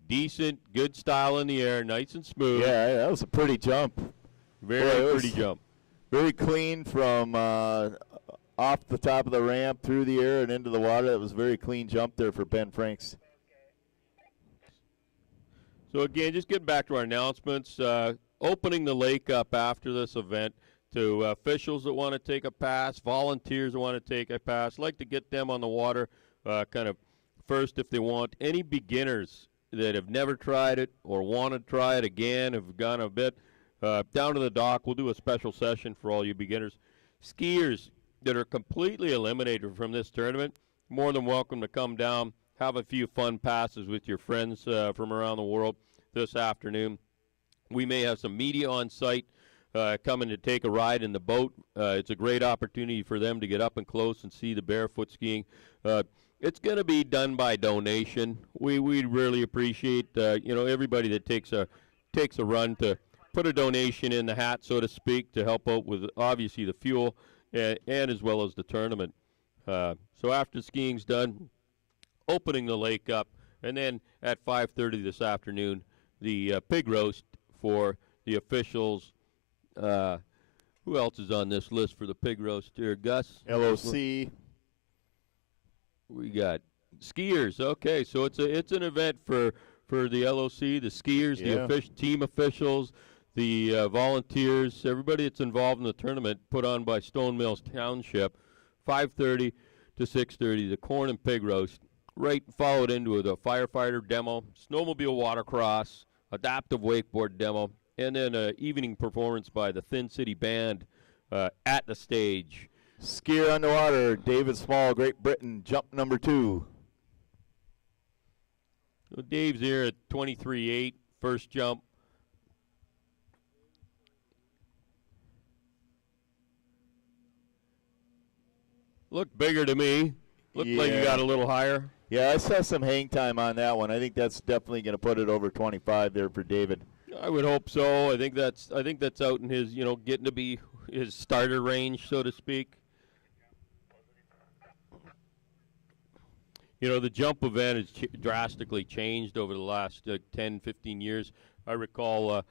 Decent, good style in the air, nice and smooth. Yeah, that was a pretty jump. Very pretty jump. Very clean from off the top of the ramp, through the air, and into the water. That was a very clean jump there for Ben Franks. So again, just getting back to our announcements, opening the lake up after this event to officials that want to take a pass, volunteers that want to take a pass. Like to get them on the water kind of first if they want. Any beginners that have never tried it or want to try it again, have gone a bit down to the dock. We'll do a special session for all you beginners. Skiers that are completely eliminated from this tournament, more than welcome to come down, have a few fun passes with your friends from around the world this afternoon. We may have some media on site coming to take a ride in the boat. It's a great opportunity for them to get up and close and see the barefoot skiing. It's going to be done by donation. We really appreciate everybody that takes a run to put a donation in the hat, so to speak, to help out with obviously the fuel and as well as the tournament. So after skiing's done, opening the lake up, and then at 5:30 this afternoon, the pig roast for the officials. Who else is on this list for the pig roast here? Gus? LOC. We got skiers. Okay, so it's an event for the LOC, the skiers, the team officials, the volunteers, everybody that's involved in the tournament, put on by Stone Mills Township. 5:30 to 6:30, the corn and pig roast. Right followed into the firefighter demo, snowmobile watercross, adaptive wakeboard demo, and then an evening performance by the Thin City Band at the stage. Skier on the water, David Small, Great Britain, jump number 2. So Dave's here at 23.8, first jump. Looked bigger to me. Looked like you got a little higher. Yeah, I saw some hang time on that one. I think that's definitely going to put it over 25 there for David. I would hope so. I think that's out in his, getting to be his starter range, so to speak. The jump event has drastically changed over the last 10, 15 years. I recall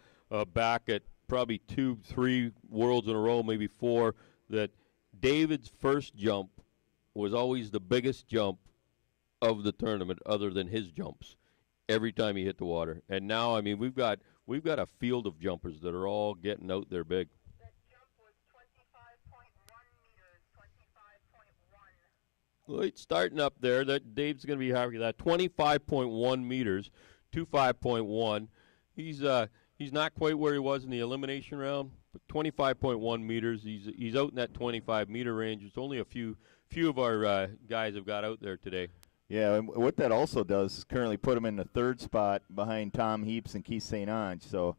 back at probably 2, 3 worlds in a row, maybe 4, that David's first jump was always the biggest jump of the tournament other than his jumps every time he hit the water. And now, I mean, we've got a field of jumpers that are all getting out there big. That jump was 25.1 meters, 25.1. Well, it's starting up there. That Dave's going to be happy with that. 25.1 meters, 25.1. He's not quite where he was in the elimination round, but 25.1 meters. He's out in that 25-meter range. It's only a few of our guys have got out there today. Yeah, and what that also does is currently put him in the 3rd spot behind Tom Heaps and Keith St. Ange. So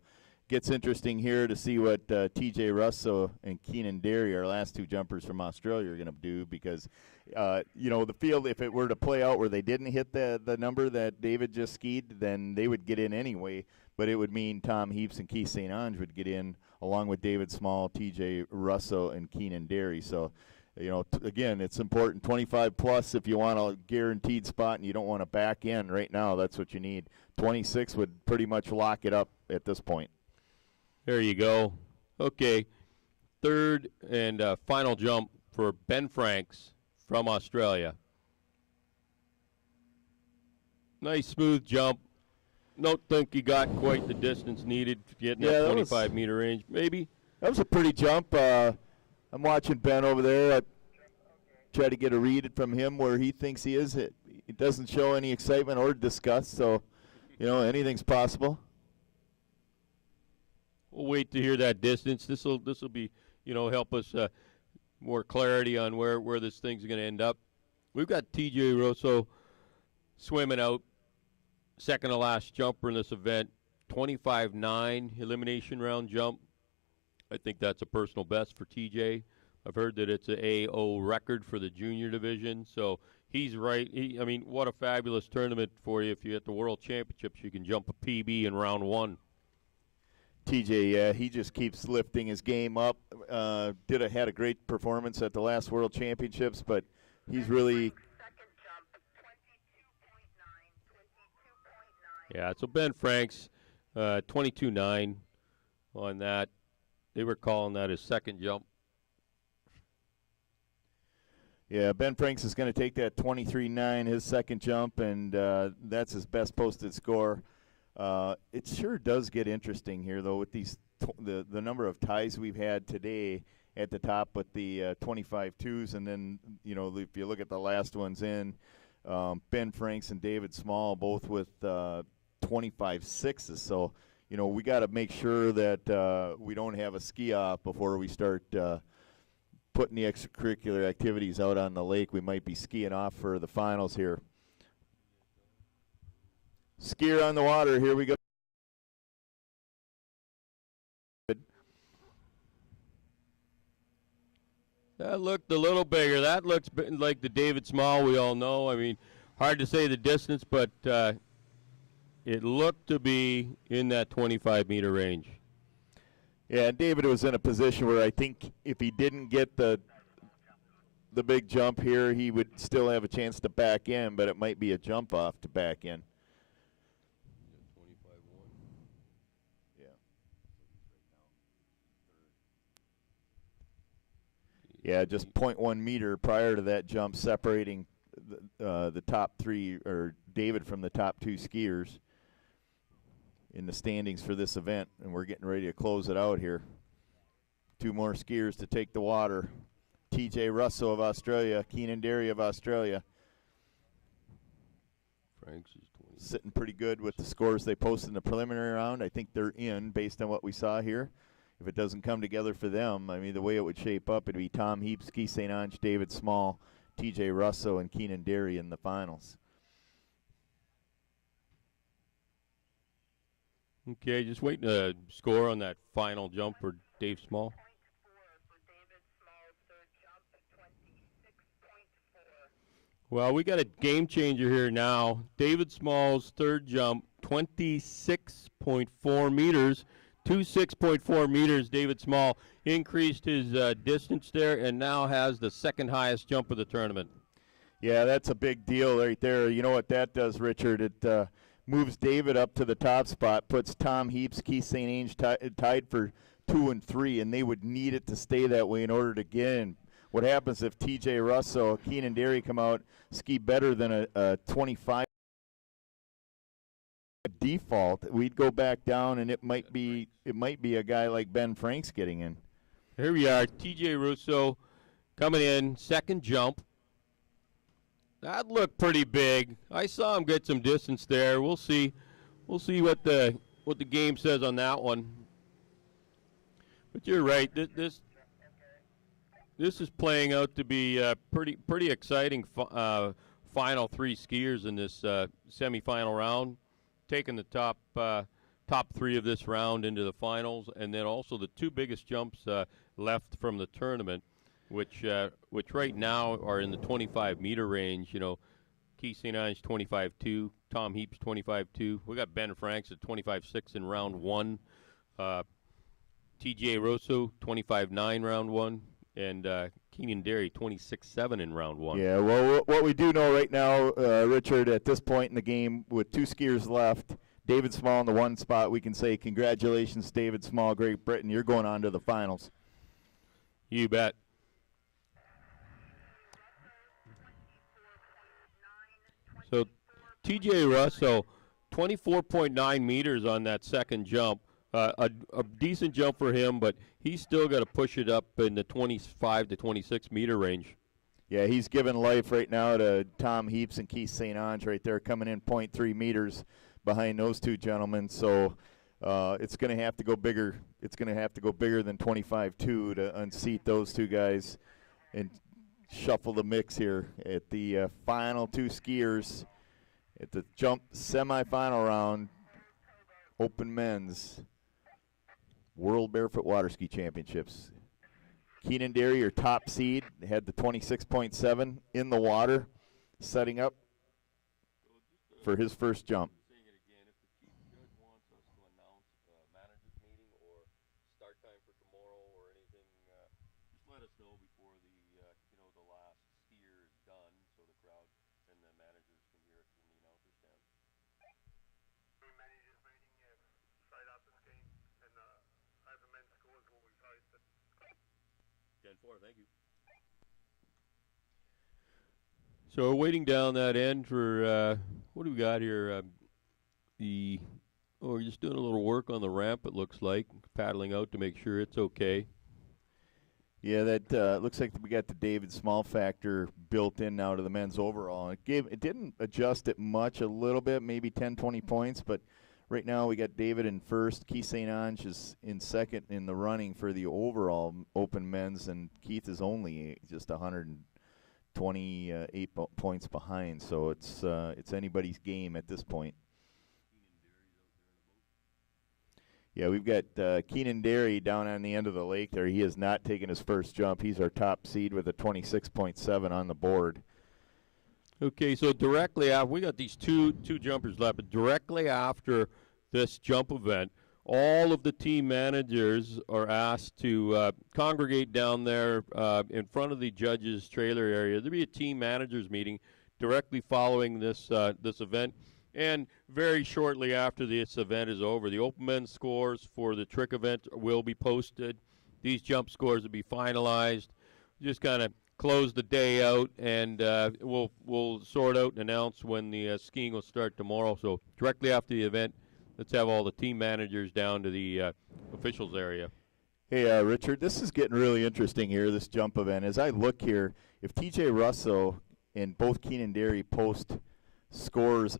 gets interesting here to see what TJ Russo and Keenan Derry, our last 2 jumpers from Australia, are going to do because, the field, if it were to play out where they didn't hit the number that David just skied, then they would get in anyway. But it would mean Tom Heaps and Keith St. Ange would get in along with David Small, TJ Russo, and Keenan Derry. So, again, it's important. 25 plus if you want a guaranteed spot and you don't want to back in right now. That's what you need. 26 would pretty much lock it up at this point. There you go. Okay, third and final jump for Ben Franks from Australia. Nice smooth jump. Don't think he got quite the distance needed to get in that 25-meter range. Maybe. That was a pretty jump. I'm watching Ben over there. I try to get a read from him where he thinks he is. It doesn't show any excitement or disgust, so, anything's possible. We'll wait to hear that distance. This will be, help us more clarity on where this thing's going to end up. We've got TJ Rosso swimming out, second to last jumper in this event, 25.9 elimination round jump. I think that's a personal best for TJ. I've heard that it's an AO record for the junior division, so he's right. What a fabulous tournament for you. If you're at the World Championships, you can jump a PB in round 1. TJ, yeah, he just keeps lifting his game up. Had a great performance at the last World Championships, but he's really. Second jump, 22.9. Yeah, so Ben Franks, 22.9 on that. They were calling that his second jump. Yeah, Ben Franks is going to take that 23.9, his second jump, and that's his best posted score. It sure does get interesting here, though, with these the number of ties we've had today at the top with the 25.2s, and then, if you look at the last ones in, Ben Franks and David Small both with 25.6s. So, we got to make sure that we don't have a ski off before we start putting the extracurricular activities out on the lake. We might be skiing off for the finals here. Skier on the water, here we go. That looked a little bigger. That looks like the David Small we all know. I mean, hard to say the distance, but it looked to be in that 25-meter range. Yeah, David was in a position where I think if he didn't get the big jump here, he would still have a chance to back in, but it might be a jump off to back in. Yeah, just 0.1 meter prior to that jump separating the top three, or David from the top two skiers in the standings for this event, and we're getting ready to close it out here. Two more skiers to take the water. TJ Russo of Australia, Keenan Derry of Australia. Franks is 20. Sitting pretty good with the scores they posted in the preliminary round. I think they're in based on what we saw here. If it doesn't come together for them, I mean, the way it would shape up, it'd be Tom Heaps, Keith St. Ange, David Small, TJ Russo, and Keenan Derry in the finals. Okay, just waiting to score on that final jump for Dave Small. Well, we got a game changer here now. David Small's third jump, 26.4 meters. 6.4 meters. David Small increased his distance there and now has the second highest jump of the tournament. Yeah, that's a big deal right there. You know what that does, Richard? It moves David up to the top spot, puts Tom Heaps, Keith St. Ange tied for 2 and 3, and they would need it to stay that way in order to get in. What happens if TJ Russo, Keenan Derry come out, ski better than a 25 default? We'd go back down, and it might be a guy like Ben Franks getting in. Here we are, TJ Russo coming in, second jump. That looked pretty big. I saw him get some distance there. We'll see what the game says on that one. But you're right. This is playing out to be a pretty exciting final three skiers in this semifinal round, taking the top three of this round into the finals, and then also the two biggest jumps left from the tournament, which right now are in the 25-meter range. You know, Keith St. Ange 25.2, Tom Heaps 25.2. We got Ben Franks at 25.6 in round one. TJ Russo 25.9 round one, and Keenan Derry 26.7 in round one. Yeah, well, what we do know right now, Richard, at this point in the game, with two skiers left, David Small in the one spot, we can say congratulations, David Small, Great Britain. You're going on to the finals. You bet. So TJ Russo, 24.9 meters on that second jump. A decent jump for him, but he's still got to push it up in the 25 to 26 meter range. Yeah, he's giving life right now to Tom Heaps and Keith St. Ange right there, coming in 0.3 meters behind those two gentlemen. So it's going to have to go bigger. It's going to have to go bigger than 25.2 to unseat those two guys and shuffle the mix here at the final two skiers at the jump semifinal round, Open Men's World Barefoot Waterski Championships. Keenan Derry, your top seed, had the 26.7 in the water, setting up for his first jump. Thank you. So we're waiting down that end for what do we got here? We're just doing a little work on the ramp. It looks like paddling out to make sure it's okay. Yeah, that looks like we got the David Small factor built in now to the men's overall. It didn't adjust it much, a little bit, maybe 10, 20 points, but right now we got David in first. Keith St. Ange is in second in the running for the overall Open Men's, and Keith is only just 128 points behind. So it's anybody's game at this point. Yeah, we've got Keenan Derry down on the end of the lake there. He has not taken his first jump. He's our top seed with a 26.7 on the board. Okay, so directly after, we got these two jumpers left, but directly after this jump event, all of the team managers are asked to congregate down there in front of the judges' trailer area. There'll be a team managers meeting directly following this event. And very shortly after this event is over, the open men's scores for the trick event will be posted. These jump scores will be finalized. Just kind of close the day out, and we'll sort out and announce when the skiing will start tomorrow. So directly after the event, let's have all the team managers down to the officials area. Hey, Richard, this is getting really interesting here, this jump event. As I look here, if TJ Russo and both Keenan Derry post scores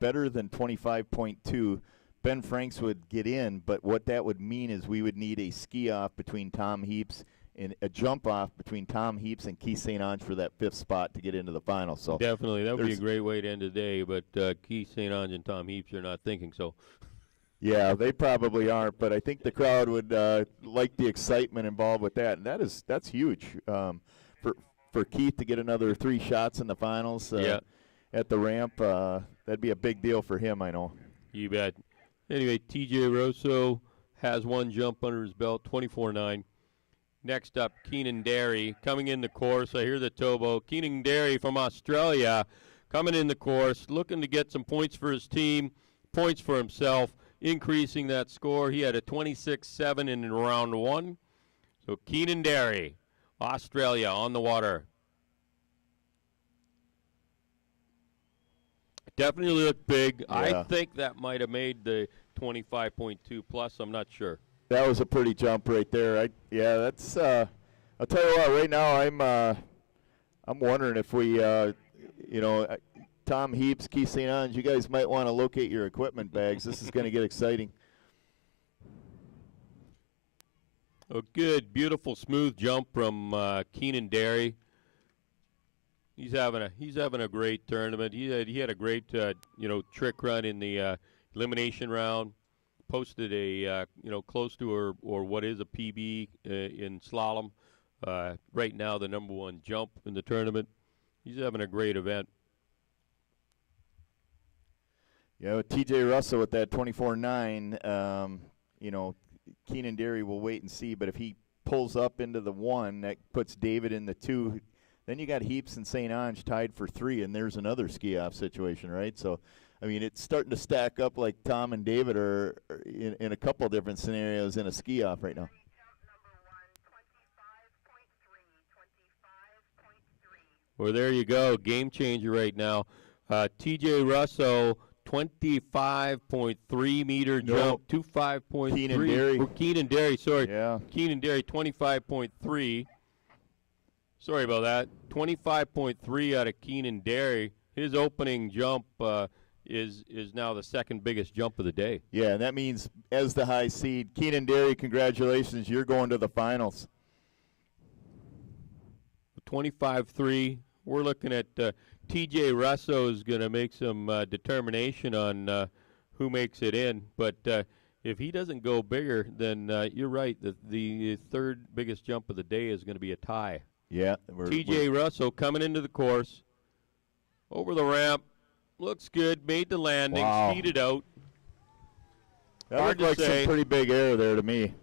better than 25.2, Ben Franks would get in, but what that would mean is we would need a ski-off between Tom Heaps and a jump-off between Tom Heaps and Keith St. Ange for that 5th spot to get into the final. So definitely, that would be a great way to end the day, but Keith St. Ange and Tom Heaps are not thinking so. Yeah, they probably aren't, but I think the crowd would like the excitement involved with that, and that's huge for Keith to get another 3 shots in the finals at the ramp. That'd be a big deal for him, I know. You bet. Anyway, TJ Rosso has 1 jump under his belt, 24.9. Next up, Keenan Derry coming in the course. I hear the Tobo. Keenan Derry from Australia coming in the course, looking to get some points for his team, points for himself, increasing that score. He had a 26.7 in round 1. So Keenan Derry, Australia, on the water. Definitely looked big. Yeah. I think that might have made the 25.2 plus. I'm not sure. That was a pretty jump right there. That's. I'll tell you what. Right now, I'm wondering if we, Tom Heaps, Keith St. Ange, you guys might want to locate your equipment bags. This is going to get exciting. A good, beautiful, smooth jump from Keenan Derry. He's having a great tournament. He had a great trick run in the elimination round. Posted a close to or what is a PB in slalom. Right now the number 1 jump in the tournament. He's having a great event. Yeah, with TJ Russell with that 24.9, Keenan Derry will wait and see. But if he pulls up into the 1, that puts David in the 2. Then you got Heaps and St. Ange tied for 3, and there's another ski-off situation, right? So, I mean, it's starting to stack up like Tom and David are in a couple different scenarios in a ski-off right now. Well, there you go. Game changer right now. TJ Russo, 25.3 meter jump, 25.3. Keenan Derry. Keenan Derry, sorry. Yeah. Keenan Derry, 25.3. Sorry about that. 25.3 out of Keenan Derry. His opening jump is now the 2nd biggest jump of the day. Yeah, and that means as the high seed, Keenan Derry, congratulations, you're going to the finals. 25.3. We're looking at TJ Russo is going to make some determination on who makes it in. But if he doesn't go bigger, then you're right. The 3rd biggest jump of the day is going to be a tie. Yeah. TJ Russo coming into the course. Over the ramp. Looks good. Made the landing. Wow. Speeded out. That Hard looked to like say. some pretty big air there to me.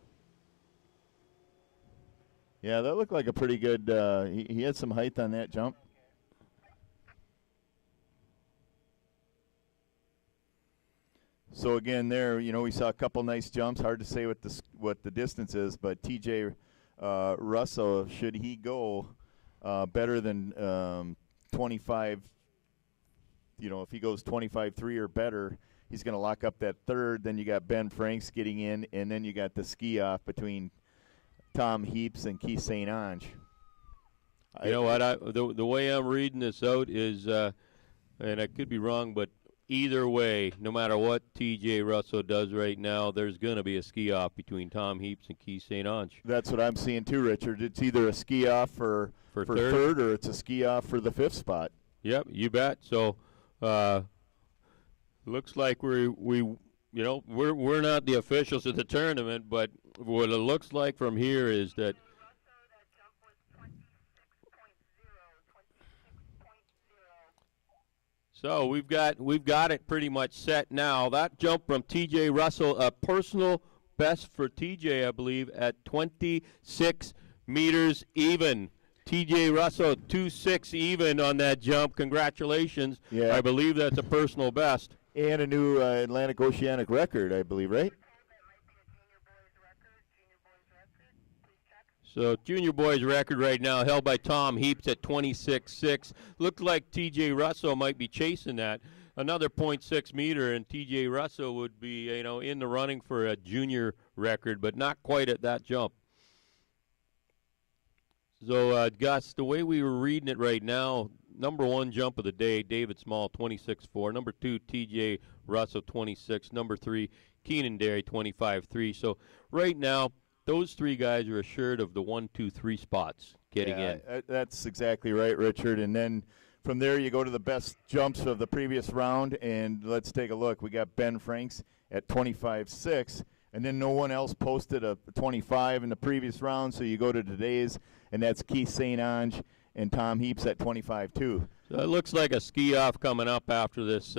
Yeah, that looked like a pretty good, he had some height on that jump. So again there, we saw a couple nice jumps. Hard to say what the distance is, but TJ Russo, should he go better than 25, if he goes 25.3 or better, he's going to lock up that 3rd. Then you got Ben Franks getting in, and then you got the ski-off between Tom Heaps and Keith St. Ange. You know what? The way I'm reading this out is, and I could be wrong, but either way, no matter what TJ Russo does right now, there's going to be a ski-off between Tom Heaps and Keith St. Ange. That's what I'm seeing too, Richard. It's either a ski-off for 3rd or it's a ski-off for the 5th spot. Yep, you bet. So looks like we you know, we're not the officials of the tournament, but what it looks like from here is that so we've got it pretty much set now. That jump from T.J. Russell, a personal best for T.J., I believe, at 26 meters even. T.J. Russell, 2.6 even on that jump. Congratulations. Yeah. I believe that's a personal best. And a new Atlantic Oceanic record, I believe, right? So junior boys record right now held by Tom Heaps at 26.6. Looked like T.J. Russell might be chasing that. Another 0.6 meter, and T.J. Russell would be, you know, in the running for a junior record, but not quite at that jump. So, Gus, the way we were reading it right now, number one jump of the day, David Small, 26.4. Number two, T.J. Russell, 26. Number three, Keenan Derry, 25.3. So right now, those three guys are assured of the 1, 2, 3 spots getting in. That's exactly right, Richard. And then from there, you go to the best jumps of the previous round, and let's take a look. We got Ben Franks at 25.6, and then no one else posted a 25 in the previous round, so you go to today's, and that's Keith St. Ange and Tom Heaps at 25.2. So it looks like a ski-off coming up after this,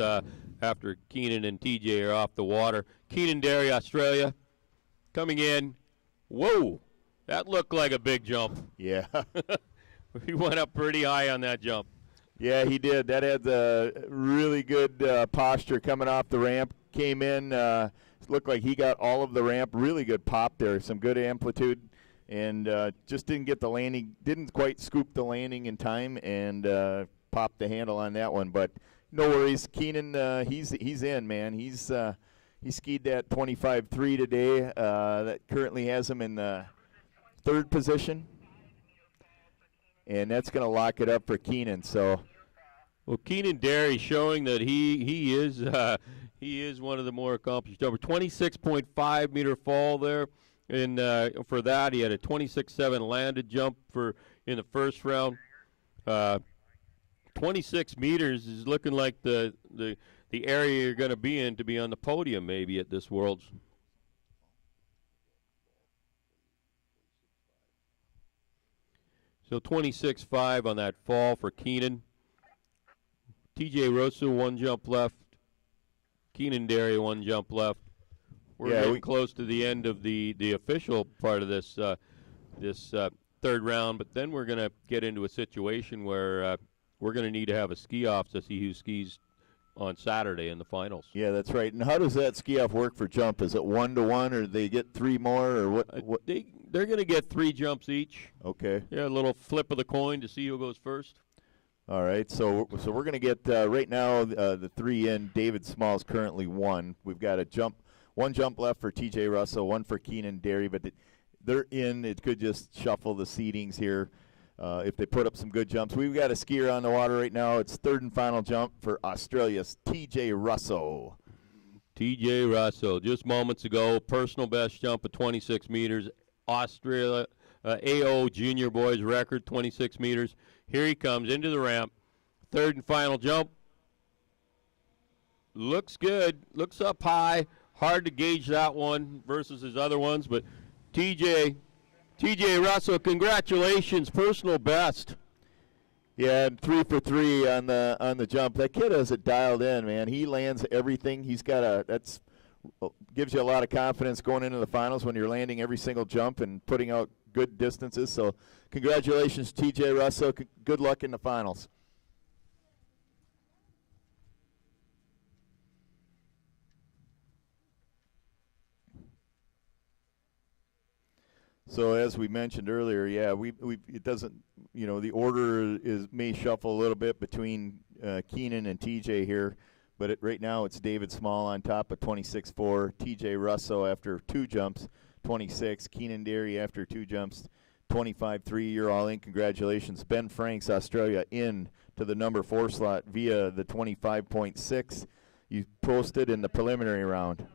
after Keenan and TJ are off the water. Keenan Derry, Australia, coming in. Whoa, that looked like a big jump. Yeah. He went up pretty high on that jump. Yeah, he did. That had the really good posture coming off the ramp. Came in, looked like he got all of the ramp. Really good pop there, some good amplitude, and just didn't get the landing. Didn't quite scoop the landing in time, and popped the handle on that one. But no worries, Keenan. He's in, man. He skied that 25.3 today. That currently has him in the third position, and that's going to lock it up for Keenan. So. Well, Keenan Derry showing that he is one of the more accomplished jumpers. 26.5 meter fall there, and for that he had a 26.7 landed jump in the first round. 26 meters is looking like the area you're going to be in to be on the podium maybe at this Worlds. So 26.5 on that fall for Keenan. T.J. Russell, one jump left. Keenan Derry, one jump left. We're getting close to the end of the official part of this third round, but then we're going to get into a situation where we're going to need to have a ski-off to see who skis on Saturday in the finals. Yeah, that's right. And how does that ski-off work for jump? Is it 1-to-1, or do they get 3 more, or what? They're going to get 3 jumps each. Okay. Yeah, a little flip of the coin to see who goes first. All right, so we're going to get right now the 3 in. David Small's currently 1. We've got one jump left for T.J. Russell, 1 for Keenan Derry, but they're in. It could just shuffle the seedings here if they put up some good jumps. We've got a skier on the water right now. It's third and final jump for Australia's T.J. Russell. T.J. Russell, just moments ago, personal best jump of 26 meters. Australia, AO junior boys record, 26 meters. Here he comes into the ramp. Third and final jump. Looks good. Looks up high. Hard to gauge that one versus his other ones, but TJ Russell, congratulations, personal best. Yeah, 3 for 3 on the jump. That kid has it dialed in, man. He lands everything. He's got gives you a lot of confidence going into the finals when you're landing every single jump and putting out good distances. So congratulations, T.J. Russell. Good luck in the finals. So as we mentioned earlier, yeah, it doesn't, the order may shuffle a little bit between Keenan and T.J. here, but right now it's David Small on top at 26.4, T.J. Russell after 2 jumps, 26, Keenan Derry after 2 jumps, 25.3. You're all in. Congratulations. Ben Franks, Australia, in to the number 4 slot via the 25.6 you posted in the preliminary round.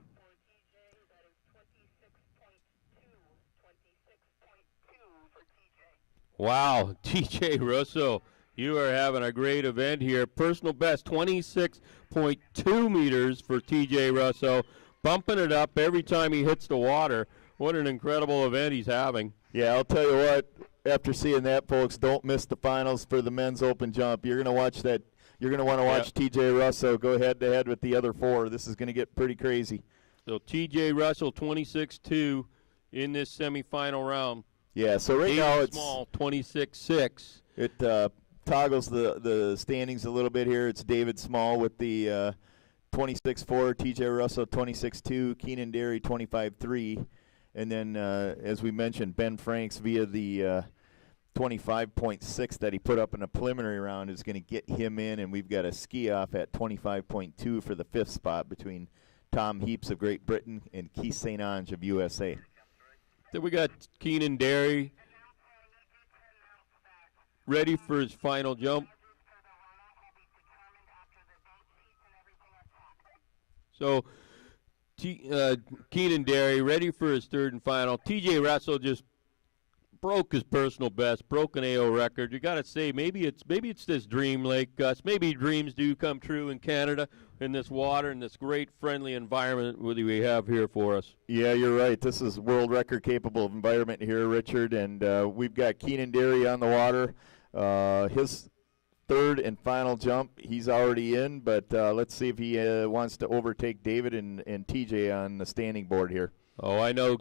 Wow, T.J. Russell, you are having a great event here. Personal best, 26.2 meters for T.J. Russell. bumping it up every time he hits the water. What an incredible event he's having. Yeah, I'll tell you what, after seeing that, folks, don't miss the finals for the men's open jump. You're going to watch that. You're going to want to watch T.J. Russo go head-to-head with the other four. This is going to get pretty crazy. So T.J. Russell, 26-2 in this semifinal round. Yeah, so right David now it's Small, 26-6. It toggles the standings a little bit here. It's David Small with the 26-4, T.J. Russo 26-2, Keenan Derry 25-3. And then, as we mentioned, Ben Franks via the 25.6 that he put up in a preliminary round is going to get him in, and we've got a ski-off at 25.2 for the 5th spot between Tom Heaps of Great Britain and Keith St. Ange of USA. Then we got Keenan Derry ready for his final jump. So Keenan Derry ready for his third and final. T.J. Russell just broke his personal best, broke an AO record. You got to say maybe it's this dream lake, Gus. Maybe dreams do come true in Canada, in this water, in this great friendly environment we have here for us. Yeah, you're right. This is world record capable environment here, Richard, and we've got Keenan Derry on the water. His third and final jump, he's already in, but let's see if he wants to overtake David and TJ on the standing board here. Oh, I know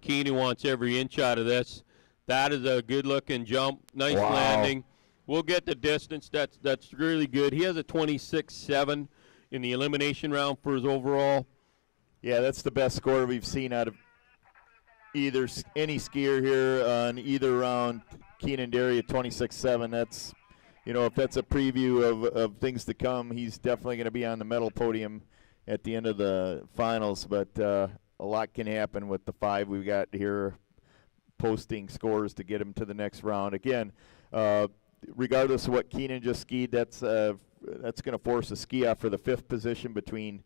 Keenan wants every inch out of this. That is a good-looking jump. Nice landing. We'll get the distance. That's really good. He has a 26.7 in the elimination round for his overall. Yeah, that's the best score we've seen out of either any skier here on either round. Keenan Derry at 26.7. That's, you know, if that's a preview of things to come, he's definitely going to be on the medal podium at the end of the finals. But a lot can happen with the 5 we've got here, posting scores to get him to the next round. Again, regardless of what Keenan just skied, that's going to force a ski off for the 5th position between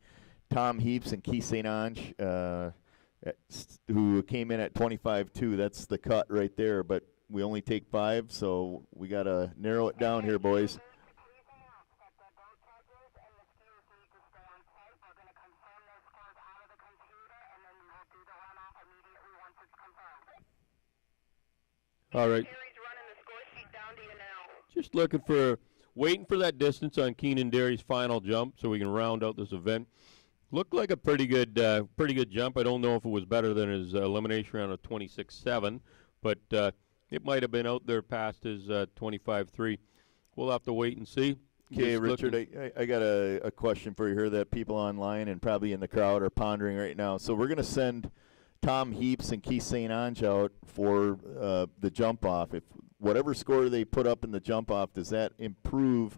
Tom Heaps and Keith St. Ange, who came in at 25.2. That's the cut right there, but we only take 5, so we got to narrow it down here, boys. All right. Just waiting for that distance on Keenan Derry's final jump so we can round out this event. Looked like a pretty good jump. I don't know if it was better than his elimination round of 26.7, but it might have been out there past his 25.3. We'll have to wait and see. Okay, Richard, I got a question for you here that people online and probably in the crowd are pondering right now. So we're going to send Tom Heaps and Keith St. Ange out for the jump off. If whatever score they put up in the jump off, does that improve?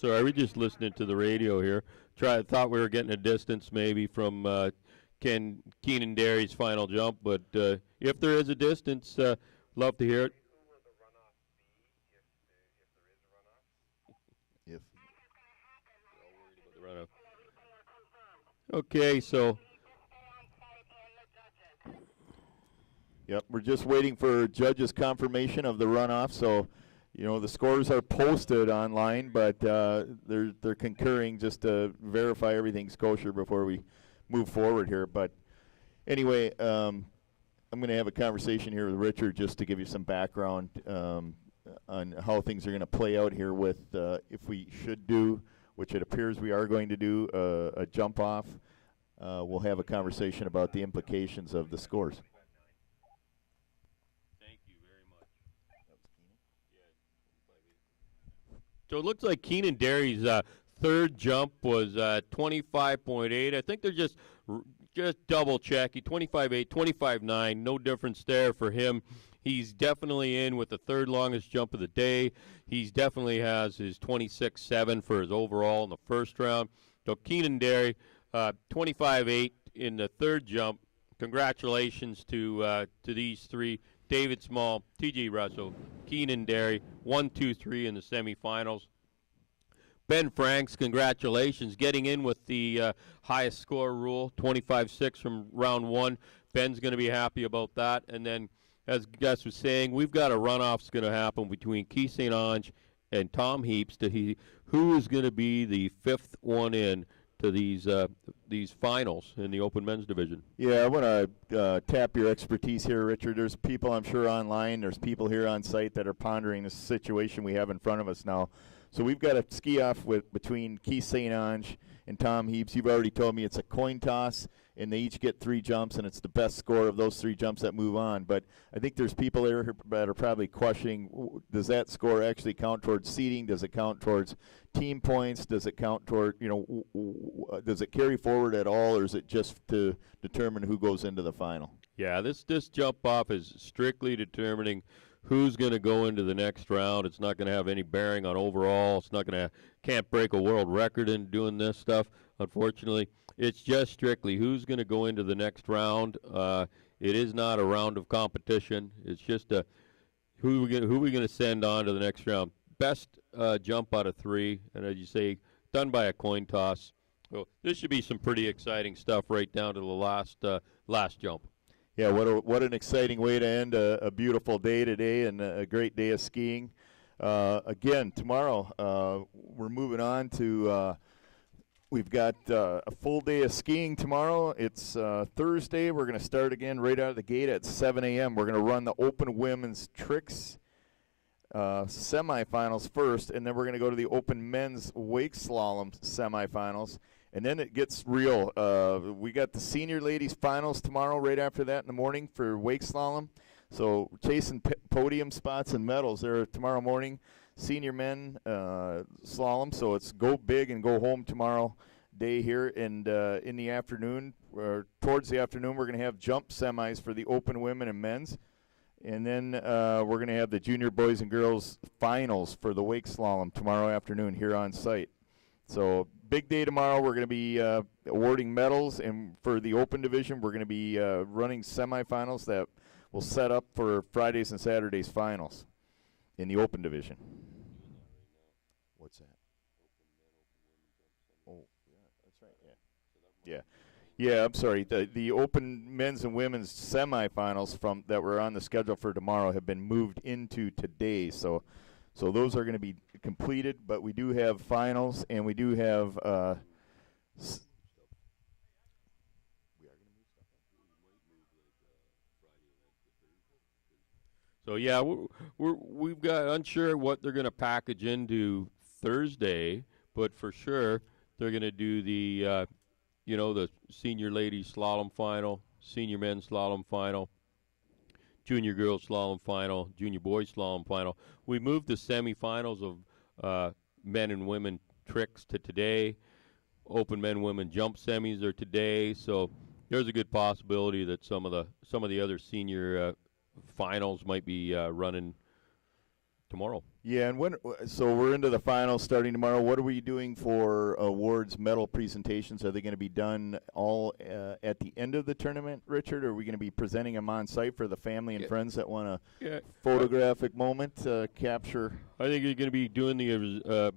Sorry, we're just listening to the radio here. Thought we were getting a distance maybe from Keenan Derry's final jump, but if there is a distance, love to hear it. Okay, so. Yep, we're just waiting for judges' confirmation of the runoff. So, you know, the scores are posted online, but they're concurring just to verify everything's kosher before we move forward here. But anyway, I'm going to have a conversation here with Richard just to give you some background on how things are going to play out here with if we should do, which it appears we are going to do, a jump off. We'll have a conversation about the implications of the scores. Thank you very much. So it looks like Keenan Derry's third jump was 25.8. I think they're just double checking. 25.8, 25.9, no difference there for him. He's definitely in with the third longest jump of the day. He's definitely has his 26.7 for his overall in the first round. So Keenan Derry, 25.8 in the third jump. Congratulations to these three: David Small, T.J. Russell, Keenan Derry, 1, 2, 3 in the semifinals. Ben Franks, congratulations, getting in with the highest score rule, 25.6 from round 1. Ben's going to be happy about that. And then, as Gus was saying, we've got a runoff that's going to happen between Keith St. Ange and Tom Heaps who is going to be the fifth one in to these finals in the Open Men's Division. Yeah, I want to tap your expertise here, Richard. There's people, I'm sure, online. There's people here on site that are pondering this situation we have in front of us now. So we've got a ski-off between Keith St. Ange and Tom Heaps. You've already told me it's a coin toss, and they each get 3 jumps, and it's the best score of those 3 jumps that move on. But I think there's people there that are probably questioning, does that score actually count towards seeding? Does it count towards team points? Does it count toward, does it carry forward at all, or is it just to determine who goes into the final? Yeah, this jump off is strictly determining who's going to go into the next round. It's not going to have any bearing on overall. It's not going to can't break a world record in doing this stuff, unfortunately. It's just strictly who's going to go into the next round. It is not a round of competition. It's just who we going to send on to the next round. Best jump out of 3, and as you say, done by a coin toss. So this should be some pretty exciting stuff right down to the last jump. Yeah, what an exciting way to end a beautiful day today and a great day of skiing. Again, tomorrow we're moving on to we've got a full day of skiing tomorrow. It's Thursday. We're going to start again right out of the gate at 7 a.m. We're going to run the Open Women's Tricks semifinals first, and then we're going to go to the Open Men's Wake Slalom semifinals. And then it gets real. We got the senior ladies finals tomorrow right after that in the morning for wake slalom. So chasing podium spots and medals there tomorrow morning. Senior men slalom. So it's go big and go home tomorrow day here. And in the afternoon, or towards the afternoon, we're going to have jump semis for the open women and men's. And then we're going to have the junior boys and girls finals for the wake slalom tomorrow afternoon here on site. So big day tomorrow. We're going to be awarding medals, and for the open division, we're going to be running semifinals that will set up for Fridays and Saturdays finals in the open division. What's that? Oh, yeah, that's right. Yeah, I'm sorry. The open men's and women's semifinals that were on the schedule for tomorrow have been moved into today. So those are going to be completed, but we do have finals, and we do have So yeah, we've got unsure what they're going to package into Thursday, but for sure they're going to do the the senior ladies slalom final, senior men's slalom final, junior girls slalom final, junior boys slalom final. We moved the semifinals of men and women tricks to today. Open men women jump semis are today, so there's a good possibility that some of the other senior finals might be running tomorrow. Yeah, and so we're into the finals starting tomorrow. What are we doing for awards, medal presentations? Are they going to be done all at the end of the tournament, Richard? Or are we going to be presenting them on site for the family and friends that want a photographic moment to capture? I think you're going to be doing the